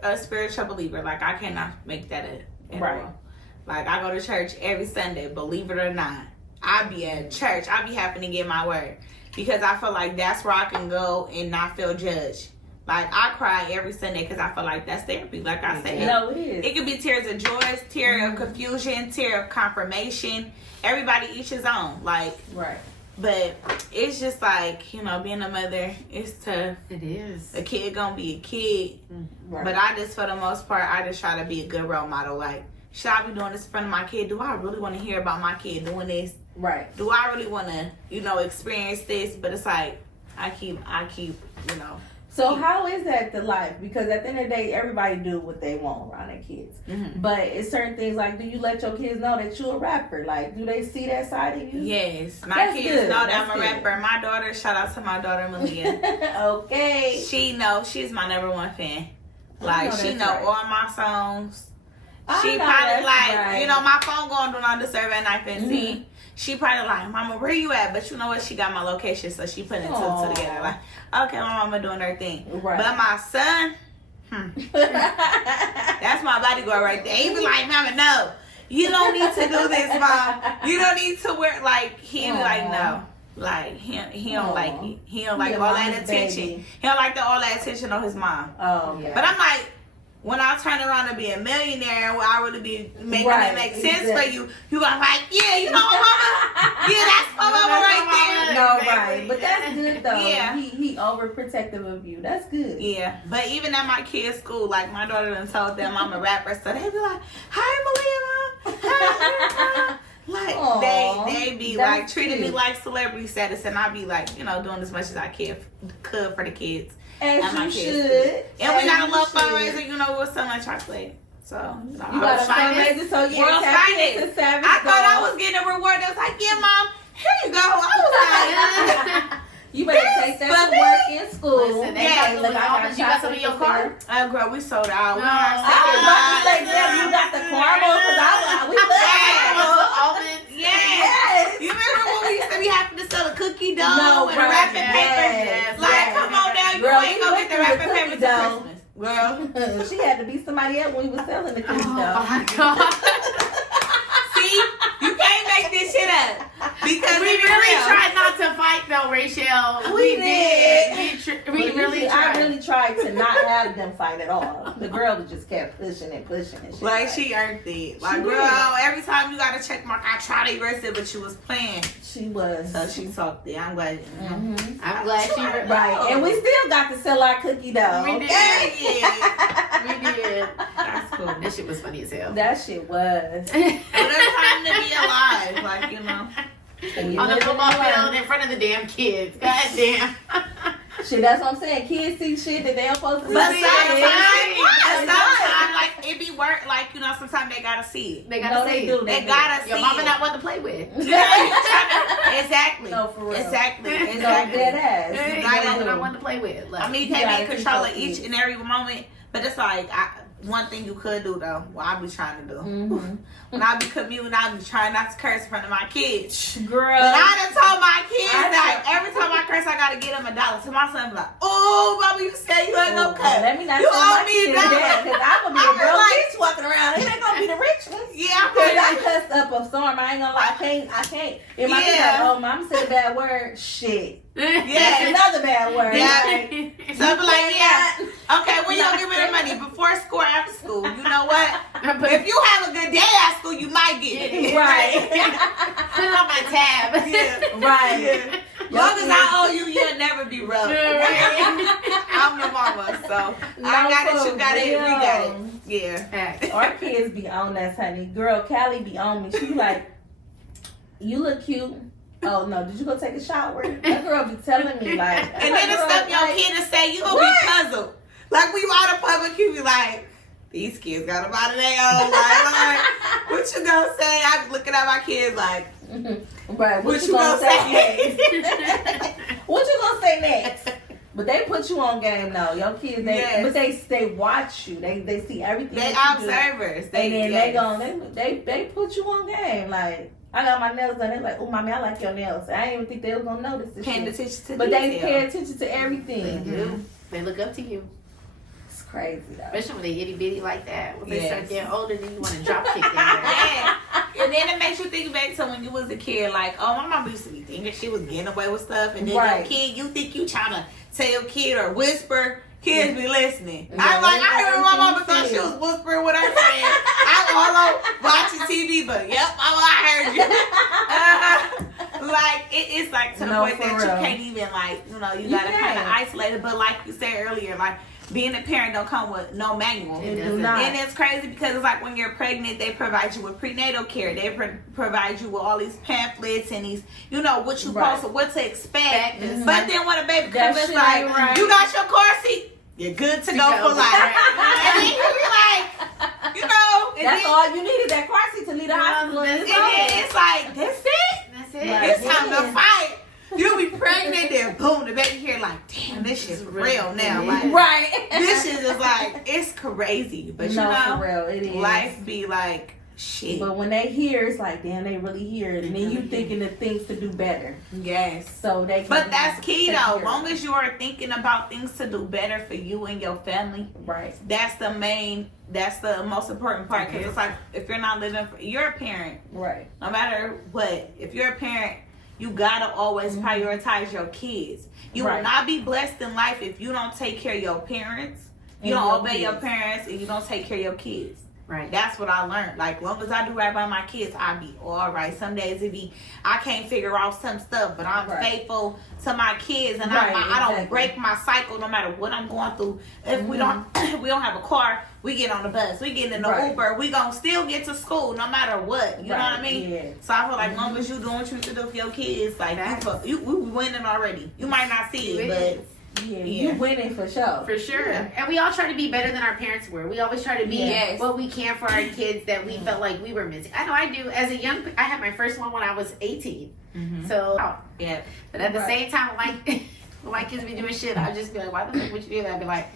a spiritual believer. Like I cannot make that a Right. Like I go to church every Sunday. Believe it or not, I be at church. I be having to get my word because I feel like that's where I can go and not feel judged. Like I cry every Sunday because I feel like that's therapy. Like I said, No, it is. it could be tears of joy, tear of confusion, tear of confirmation. Everybody each his own. Like. Right. But it's just like, you know, being a mother, it's tough. It is. A kid gonna be a kid. Right. But I just, for the most part, I just try to be a good role model. Like, should I be doing this in front of my kid? Do I really want to hear about my kid doing this? Right. Do I really want to, you know, experience this? But it's like, I keep, you know. So how is that the life? Because at the end of the day, everybody do what they want around their kids. Mm-hmm. But it's certain things like, do you let your kids know that you're a rapper? Like, do they see that side of you? Yes. My That's kids good. know that That's I'm a good. rapper. My daughter, shout out to my daughter, Malia. Okay. She knows she's my number one fan. I Like, know she that's know right. all my songs. I She know probably that's like, right. you know, my phone going on the survey and I can see. She probably like, Mama, where you at? But you know what? She got my location, so she put it two Aw. together. Like, okay, my mama doing her thing. Right. But my son, that's my bodyguard right there. He be like, Mama, no, you don't need to do this, Mom. You don't need to wear, like, he be like, Aw. no. Like, he don't Aw. like it. He don't like Your all that mama's attention. baby. He don't like all that attention on his mom. Oh, okay. But I'm like, when I turn around and be a millionaire, will I really be making it make sense for you? You are like, yeah, you know, mama, yeah, that's my mama right there. No, right, but that's good though. Yeah. He overprotective of you. That's good. Yeah, but even at my kids' school, like my daughter done told them I'm a rapper, so they be like, "Hi, Malia, mom." Hi, like Aw, they be that's like treating me cute. like celebrity status, and I be like, you know, doing as much as I could for the kids. As at my you kids' should. school. And we As got a you little should. fundraiser, you know, we're selling chocolate. So You got a fundraiser, so yeah, World's tap finest. into Savagedoll. I thought I was getting a reward. They was like, yeah, mom, here you go. I was like, You better take that to work in school. Listen, they Yeah, got look, I got you got some in your car? girl, we sold out. We No. are I was about to say, damn, you got the caramel, because we love caramel. Almonds. Yes. You remember when we used to be having to sell a cookie dough No, and right. wrapping paper? Yes, Like, yes. come on now, you Girl, ain't we gonna went get the through the wrapping paper cookie till dough. Christmas. Girl. She had to be somebody else when we was selling the cookies Oh though. my God. See? You can't make this shit up. Because We if you're really real, tried not to fight though, Rachel. We did. We But really usually, tried. I really tried to not have them fight at all. The girl just kept pushing and pushing and shit. like, she earned it. Like, She girl, did. every time you gotta check mark, I try to erase it, but she was playing. She was. So she talked it. I'm glad. Mhm. I'm glad she Right, and we still got to sell our cookie dough. We did. Yeah. We did. That's cool. That shit was funny as hell. That shit was. But it's time to be alive. Like, you know. On the football field in front of the damn kids. God damn. Shit, that's what I'm saying. Kids see shit that they don't supposed to But see. sometimes, like, it be work. Like, you know, sometimes they gotta see it. They No, gotta they see do. it. They gotta see Your mama it. not one to play with. Exactly. No, for real. Exactly. No, Exactly. dead ass. Hey, You your gotta mama do. not one to play with. Look. I mean, you You can't gotta be in control of keep each up and every moment, but it's like one thing you could do though. What I be trying to do Mhm. when I be commuting, I be trying not to curse in front of my kids. Girl. But I done told my kids I that every time I curse, I gotta get them $1. So my son be like, "Oh, mama, you say you ain't Oh, gonna curse? let me not You tell owe my me kids $1." that, because I'm gonna be a I'm broke like- bitch walking around. It ain't gonna be the rich ones. Yeah, I'm Cause I like, cussed up a storm. I ain't gonna lie. I can't. If my kids Yeah. like, oh, mom said a bad word. Shit. yeah. Another bad word. Yeah. Like, So I be like, yeah. yeah. Okay, when y'all give me the money before school or after school? You know what? Put If you have a good day at school, you might get it. Right. it on my tab. Yeah. Right. Yeah. Long as I owe you, you'll never be rubbed. I'm the mama, so I got it, you got it, we got it. Yeah. Our kids be on us, honey. Girl, Callie be on me. She be like, you look cute. Oh no, did you go take a shower? That girl be telling me like, And then the stuff your kid to say, you gonna be puzzled. Like when you out of public, you be like, these kids got them out of their own. Like, what you gonna say? I be looking at my kids like, right, what you gonna say? What you gonna say next? But they put you on game though. Your kids, Yes. but they watch you. They see everything. They that you do. observers. And then yes. they put you on game. Like, I got my nails done. They like, oh, mommy, I like your nails. I didn't even think they was gonna notice this Paying shit. attention to But they detail. pay attention to everything. Mhm. They look up to you. It's crazy though. Especially when they itty bitty like that. When they Yes. start getting older, then you want to drop kick them. Right? Yeah. And then it makes you think back to when you was a kid, like, oh, my mom used to be thinking she was getting away with stuff, and then Right. your kid, you think you trying to tell your kid or whisper, kids be listening. Yeah, I'm like, they I heard my mama everything thought she you was whispering with her friend. I'm all on watching TV, but yep, mama, I heard you. Like, it's like to the No, point for that real. you can't even, like, you know, you You gotta kind of can't. isolate it. But like you said earlier, like, being a parent don't come with no manual. It do doesn't. not. And it's crazy because it's like when you're pregnant, they provide you with prenatal care. They provide you with all these pamphlets and these, you know, what you Right. supposed to, what to expect. Mhm. But then when a baby That comes, it's shit like, ain't right. you got your car seat, you're good to go go, for life. right. And then you be like, you know, and That's then, all you needed, that car seat to leave the hospital. that's And and then it's like, that's it. That's it. Right. It's time to Yeah. fight. You'll be pregnant, then boom, the baby here like, damn, this shit's real now. Like, right. this shit is like, it's crazy. But you no, know, for real, it is. life be like, shit. But when they hear, it's like, damn, they really hear it. And then you really thinking of things to do better. Yes. So they can But that's key take though. care Long of as you are thinking about things to do better for you and your family, it. Right. that's the most important part. Because it's like, if you're not living for, you're a parent. Right. No matter what, if you're a parent, you gotta always prioritize your kids. You will Right. not be blessed in life if you don't take care of your parents. You And don't your obey your kids. parents, and you don't take care of your kids. Right. That's what I learned. Like, long as I do right by my kids, I be all right. Some days it be, I can't figure out some stuff, but I'm Right. faithful to my kids, and Right, I exactly. don't break my cycle no matter what I'm going through. If we don't we don't have a car, we get on the bus, we get in the Right. Uber, we gonna still get to school no matter what. You know what I Right, mean? yeah. So I feel like long as you doing what you need to do for your kids, like you winning already. You might not see it, but. Yeah, Yeah. you winning for sure. For sure. Yeah. And we all try to be better than our parents were. We always try to be Yes. what we can for our kids that we felt like we were missing. I know I do. As a young, I had my first one when I was 18. So, Yeah. but at the Right. same time, when my kids be doing shit, I'd just be like, why the fuck would you do that? I'd be like,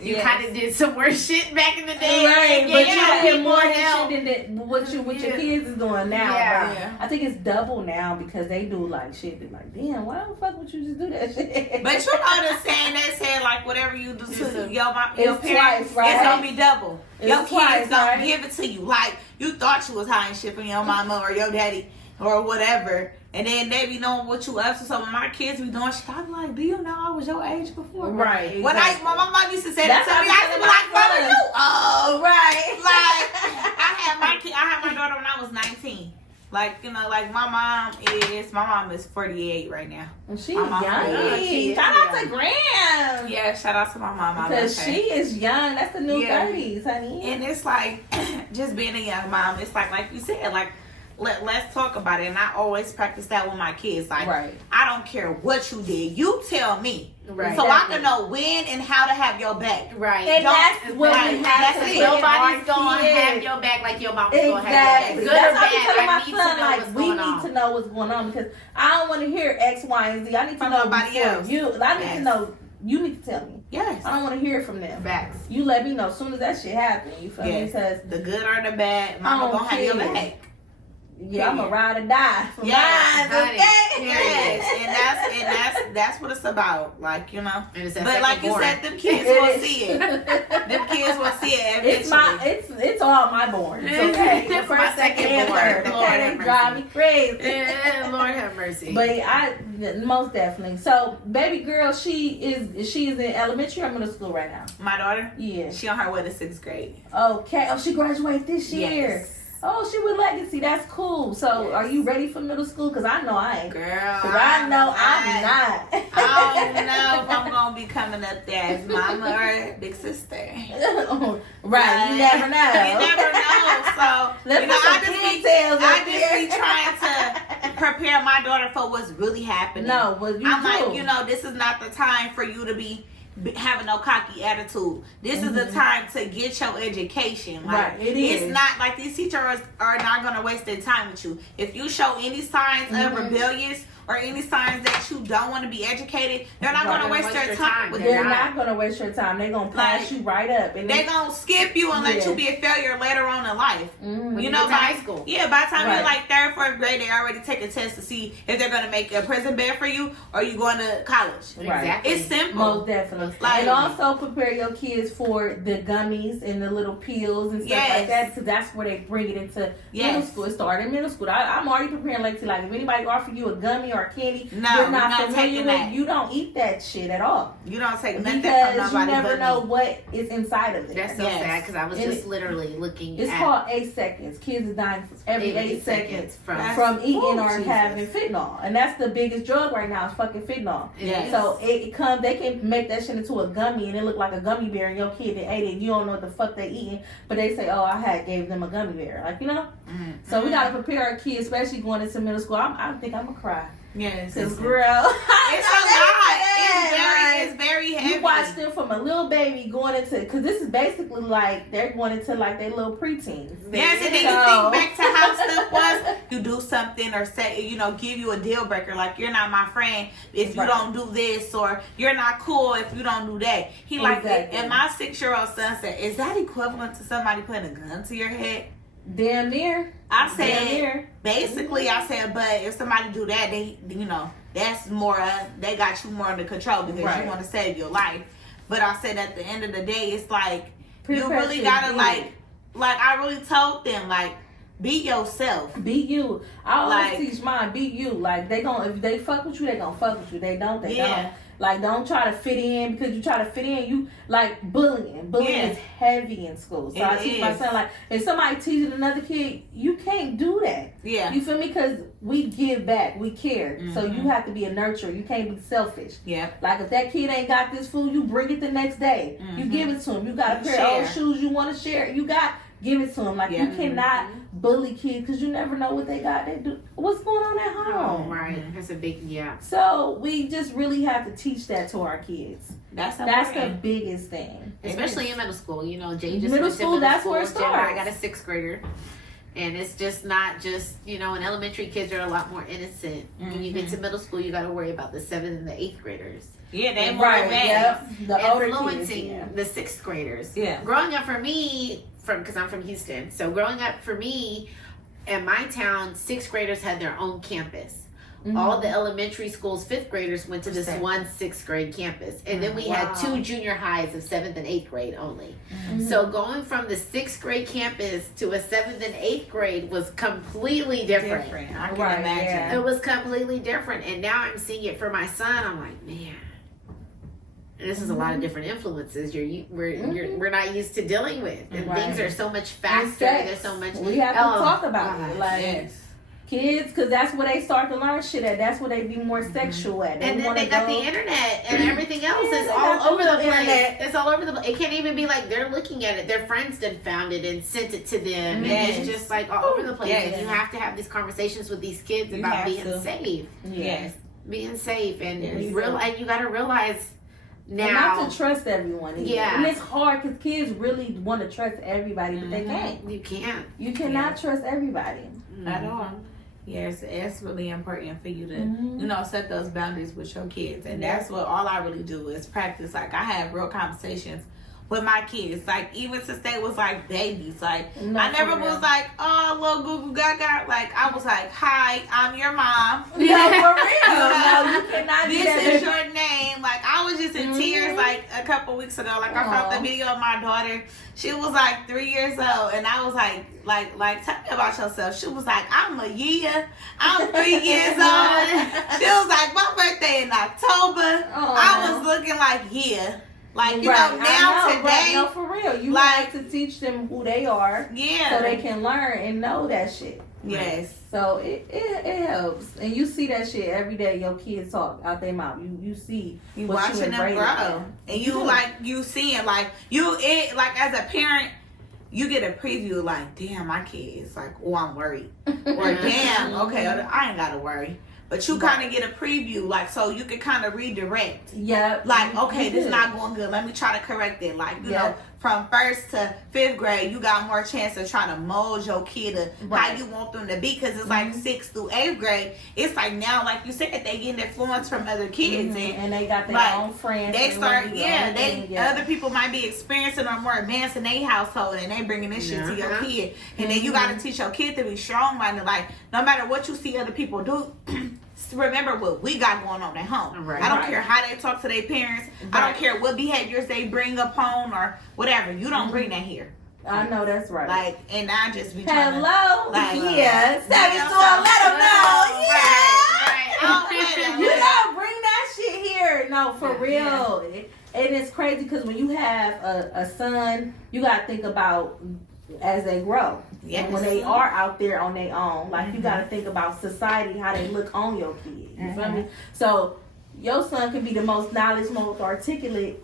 you Yes. kind of did some worse shit back in the day. Right, Yeah, but yeah, you did people more help. shit than what your Yeah. kids is doing now. Yeah. But Yeah. I think it's double now because they do like shit. They're like, damn, why the fuck would you just do that shit? But you know the saying that said, like, whatever you do to your It's parents, twice, right? it's gonna be double. It's Your kids twice, gonna right? give it to you. Like, you thought you was hiding shit from your mama or your daddy or whatever, and then they be knowing what you up to. So when my kids be doing shit, I be like, do you know I was your age before? Right. When my mom used to say That's that to me, what I I'm used to be telling like, my brother, son. you old. Right. Like, I had my daughter when I was 19. Like, you know, like my mom is 48 right now. And she's I'm off young. her age. Shout out to Graham. Yeah, shout out to my mom. I Because love her. she is young. That's the new Yeah. 30s, honey. And it's like, just being a young mom, it's like you said, like, let's talk about it. And I always practice that with my kids. Like, Right. I don't care what you did. You tell me. Right. So I can know when and how to have your back. Right. And Don't- that's what like, we have that's to it. put in Nobody's our gonna kids. have your back like your mama's gonna have your back. Exactly. Good That's or what I'm telling bad, my I need to son. know Like, what's we going need on. to know what's going on because I don't want to hear X, Y, and Z. I need to From know nobody before else. you. I need Yes. to know. You need to tell me. Yes. I don't want to hear it from them. Facts. You let me know as soon as that shit happens. You feel me? Yes. Because The good or the bad, I mama don't gonna have your care. back. yeah, I'm a ride or die. For Yes, mine, honey. okay? Yes, and that's what it's about. Like, you know. And it's that But second like you born. said, them kids will see it. Them kids will see it It's eventually. it's all my borns. Okay, the My first, second, and born. third. Lord Okay, have they drive me crazy. Yeah, Lord have mercy. But most definitely. So, baby girl, she is in elementary or middle school right now? My daughter, Yeah. she on her way to 6th grade. Okay. Oh, she graduated this year. Yes. Oh, she with legacy. That's cool. So, Yes. are you ready for middle school? Because I know I ain't. Girl, Because I know I'm not. I don't know if I'm gonna be coming up there as mama or big sister. Right. You never know. You never know. So Let's you know, put some I pigtails just up be there. trying to prepare my daughter for what's really happening. No, well, you I'm do. like, you know, this is not the time for you to be having no cocky attitude. This is the time to get your education. Like, Right, it is. It's not like these teachers are not going to waste their time with you. If you show any signs of rebellious or any signs that you don't want to be educated, they're not Right. going to waste their time with They're you. not going to waste your time. They're going to pass Like, you right up. And They're going to skip you and let Yeah. you be a failure later on in life. Mhm. When You you know, get to high school. Yeah, by the time Right. you're like 3rd, 4th grade, they already take a test to see if they're going to make a prison bed for you or you going to college. Right. Exactly. It's simple. Most definitely. Like- and also prepare your kids for the gummies and the little pills and stuff Yes. like that because that's where they bring it into middle Yes. school. It started in middle school. I'm already preparing Lexi. Like if anybody offer you a gummy or a candy No, you're we're not not familiar taking with, that. you don't eat that shit at all. You don't take nothing Because from nobody you never but know me. what is inside of it. That's so Yes. sad because I was And just literally looking It's at called 8 seconds. Kids are dying every 8 seconds That's- from eating oh, or Jesus. having fentanyl, and that's the biggest drug right now. Is fucking fentanyl. Yes. So it comes. They can make that shit into a gummy, and it look like a gummy bear, and your kid that ate it, you don't know what the fuck they eating, but they say, "Oh, gave them a gummy bear," like you know. Mhm. So we gotta prepare our kids, especially going into middle school. I think I'm gonna cry. Yes. Cause It's girl, it's a lot. It's very heavy. You watch them from a little baby going into, because this is basically like they're going into like their little preteens. Yes, and then you So- think back to how stuff was. You do something or say, you know, give you a deal breaker, like you're not my friend if you Right. don't do this, or you're not cool if you don't do that. He like, Exactly. and my 6-year-old son said, "Is that equivalent to somebody putting a gun to your head?" Damn near. I Damn said, near. basically, I said, but if somebody do that, they, you know, that's more, they got you more under control because Right. you want to save your life. But I said, at the end of the day, it's like, Peer you really pressure gotta is like I really told them, like, be yourself. Be you. I always Like- teach mine, be you. Like they gon' if they fuck with you, they gonna fuck with you. They don't, they Yeah. don't. Like, don't try to fit in, because you try to fit in, you like bullying. Bullying is heavy in school. So I teach my son, like, if somebody teases another kid, you can't do that. Yeah. You feel me? Because we give back, we care. So you have to be a nurturer. You can't be selfish. Yeah. Like, if that kid ain't got this food, you bring it the next day. You give it to him. You got a pair of old shoes you want to share. Give it to him. Like, you cannot bully kids, because you never know what they got. They do. What's going on at home? Right. That's a big, So we just really have to teach that to our kids. That's the biggest thing. Especially in middle school. You know, Jay just middle went to school, that's where it starts. I got a 6th grader. And it's just not just, you know, in elementary, kids are a lot more innocent. When you get to middle school, you got to worry about the 7th and the 8th graders. Yeah, they more advanced. The older influencing kids, the 6th graders. Yeah. Growing up for me, because I'm from Houston, so growing up for me, in my town, 6th graders had their own campus. All the elementary schools, 5th graders went to this one 6th grade campus. And then we had 2 junior highs of 7th and 8th grade only. So going from the 6th grade campus to a 7th and 8th grade was completely different. I can imagine. It was completely different. And now I'm seeing it for my son. I'm like, man. This is a lot of different influences we're not used to dealing with, and things are so much faster. There's so much. We have to talk about it, like kids, because that's where they start to learn shit at. That's where they be more sexual at. And then they got the internet and everything else. It's all over the place. It's all over the place. It can't even be like they're looking at it. Their friends done found it and sent it to them, and it's just like all over the place. And you have to have these conversations with these kids about being safe. Yes, being safe, and and you got to realize. Now, and not to trust everyone either. And it's hard because kids really want to trust everybody, but they can't. You can't. You cannot trust everybody at all. Yes, it's really important for you to, you know, set those boundaries with your kids, and that's what all I really do is practice. Like, I have real conversations with my kids, like, even since they was like babies. Like, I never was like, oh, little goo goo gaga. Like, I was like, hi, I'm your mom. No, for real. No, you cannot do that. This is your name. Like, I was just in tears like a couple weeks ago. Like, I found the video of my daughter. She was like 3 years old, and I was like, tell me about yourself. She was like, I'm 3 years old. She was like, my birthday in October. I was looking like, like, you know, now today. No, for real. You have to teach them who they are. So they can learn and know that shit. Yes. So it helps. And you see that shit every day. Your kids talk out their mouth. You see. You watching them grow. And you seeing, like, like, as a parent, you get a preview, like, damn, my kids, like, oh, I'm worried. Or, damn, okay, I ain't got to worry. But you kind of get a preview, like, so you can kind of redirect. Like, okay, this is not going good. Let me try to correct it. Like, you know, from 1st to 5th grade, you got more chance of trying to mold your kid to how you want them to be. Because it's like 6th through 8th grade. It's like now, like you said, they getting influence from other kids. And they got their own friends. They start, other people might be experiencing or more advanced in their household, and they bringing this shit to your kid. And then you got to teach your kid to be strong-minded. Like, no matter what you see other people do, remember what we got going on at home. I don't care how they talk to their parents. I don't care what behaviors they bring upon or whatever. You don't bring that here. I know that's right. Like, and I just be trying Savagedoll, let them know. You gotta bring that shit here. No, for real. And it's crazy because when you have a son, you gotta think about as they grow. And when they are out there on their own, like, you gotta think about society, how they look on your kid. You feel me? So your son can be the most knowledgeable, most articulate,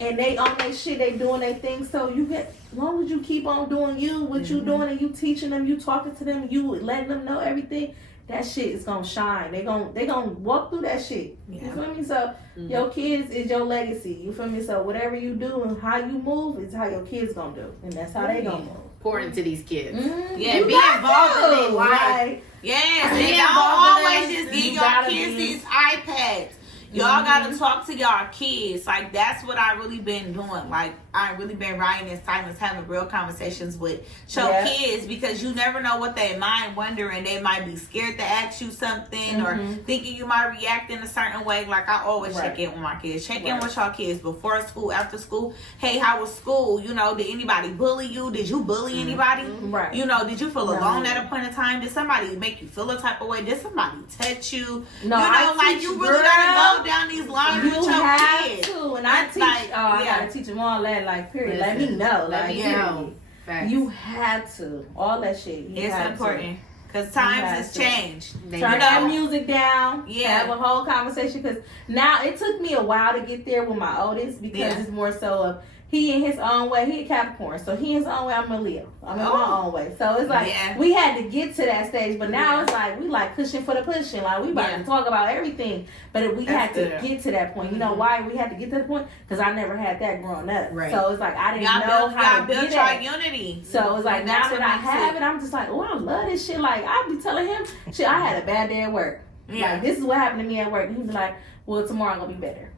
and they on their shit, they doing their thing. So as long as you keep on doing what you doing, and you teaching them, you talking to them, you letting them know everything, that shit is gonna shine. They gonna walk through that shit. You feel me? So your kids is your legacy. You feel me? So whatever you do and how you move is how your kids gonna do, and that's how they gonna move. Pour into these kids. Yeah, be involved in their life. Yes, and don't always just give your kids these iPads. Y'all gotta talk to y'all kids. Like, that's what I really been doing. Like, I really been writing in silence, having real conversations with kids, because you never know what they mind wondering. They might be scared to ask you something or thinking you might react in a certain way. Like, I always check in with my kids. Check in with y'all kids before school, after school. Hey, how was school? You know, did anybody bully you? Did you bully anybody? You know, did you feel alone at a point in time? Did somebody make you feel a type of way? Did somebody touch you? No, you know, like, you really gotta go walk down these lines with You your have kids. to, and I It's teach. like, I yeah. gotta teach them all that. Like, period. Let Listen, me know. let Like, me period. know. Facts. You have to. All that shit. You It's have important because You times have has to. changed. They Turn You that know? music down. Yeah. Have a whole conversation. Because now it took me a while to get there with my oldest because Yeah. it's more so of he in his own way. He a Capricorn, so he in his own way. I'm a Leo. I'm in my own way. So it's like Yeah. we had to get to that stage, but now Yeah. it's like we like pushing for the pushing. Like we about Yeah. to talk about everything, but we had That's to good. get to that point. You know why we had to get to the point? Because I never had that growing up. Right. So it's like I didn't Y'all know built, how y'all to built get your it. unity. So it's like And now that's that what I makes have it, I'm just like, oh, I love this shit. Like I be telling him, shit, I had a bad day at work. Yeah. Like this is what happened to me at work. And he'd be like, well, tomorrow I'm gonna be better.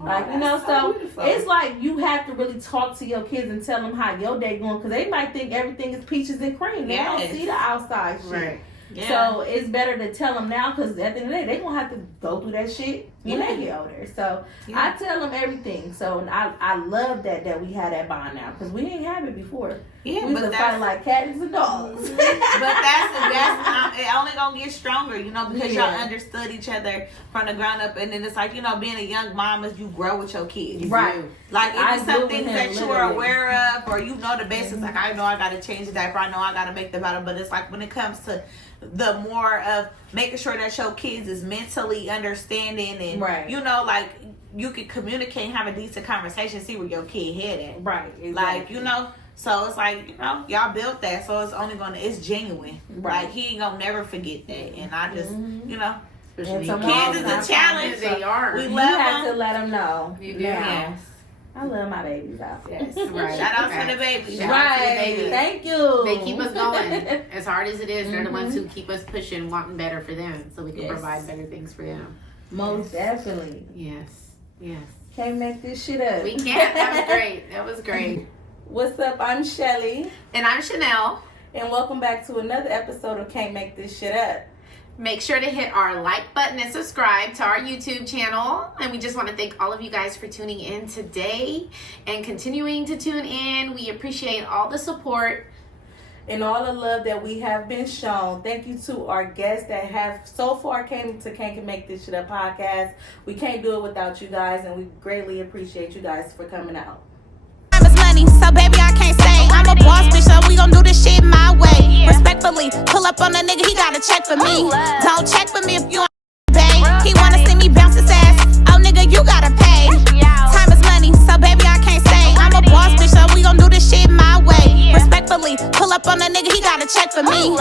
Oh, Like you know, that's so beautiful. it's like you have to really talk to your kids and tell them how your day going because they might think everything is peaches and cream. They don't Yes. see the outside shit. Right. Yeah. So it's better to tell them now because at the end of the day, they gonna have to go through that shit when Yeah. they get older. So Yeah. I tell them everything. So I love that we had that bond now because we didn't have it before. Yeah, we used but to fight that's like cats and dogs. but that's it only gonna get stronger, you know, because y'all Yeah. understood each other from the ground up, and then it's like, you know, being a young mom is you grow with your kids, Right. Like I if it's grew some with things him, that you are literally. aware of, or you know the basics, like I know I gotta change the diaper, I know I gotta make the bottle, but it's like when it comes to the more of making sure that your kids is mentally understanding and Right. you know, like you can communicate and have a decent conversation, see where your kid head at. Right. Exactly. Like, you know, so it's like, you know, y'all built that, so it's genuine. Right. Like, he ain't gonna never forget that. And I just, you know, Especially And kids tomorrow- is a challenge. They are. We You love have to them. let them know. You do. now. Yes. I love my babies out. Yes, right. Shout out to Right. the baby. Shout out to the Right. babies. Thank you. They keep us going. As hard as it is, they're the ones who keep us pushing, wanting better for them, so we can Yes. provide better things for them. Most definitely. Yes. Yes. Can't make this shit up. We can't. That was great. That was great. What's up? I'm Shelly. And I'm Chanel. And welcome back to another episode of Can't Make This Shit Up. Make sure to hit our like button and subscribe to our YouTube channel. And we just want to thank all of you guys for tuning in today and continuing to tune in. We appreciate all the support. And all the love that we have been shown. Thank you to our guests that have so far came to Can't Make This Shit Up podcast. We can't do it without you guys, and we greatly appreciate you guys for coming out. Time is money, so baby, I can't say I'm a boss bitch, so we gon' do this shit my way. Respectfully, pull up on a nigga, he gotta check for me. Don't check for me if you ain't babe. He wanna see me bounce his ass. Oh, nigga, you gotta pay. Time is money, so baby, I can't say I'm a boss bitch, so we gon' do this shit my way. Respectfully, pull up on a nigga, he gotta check for me.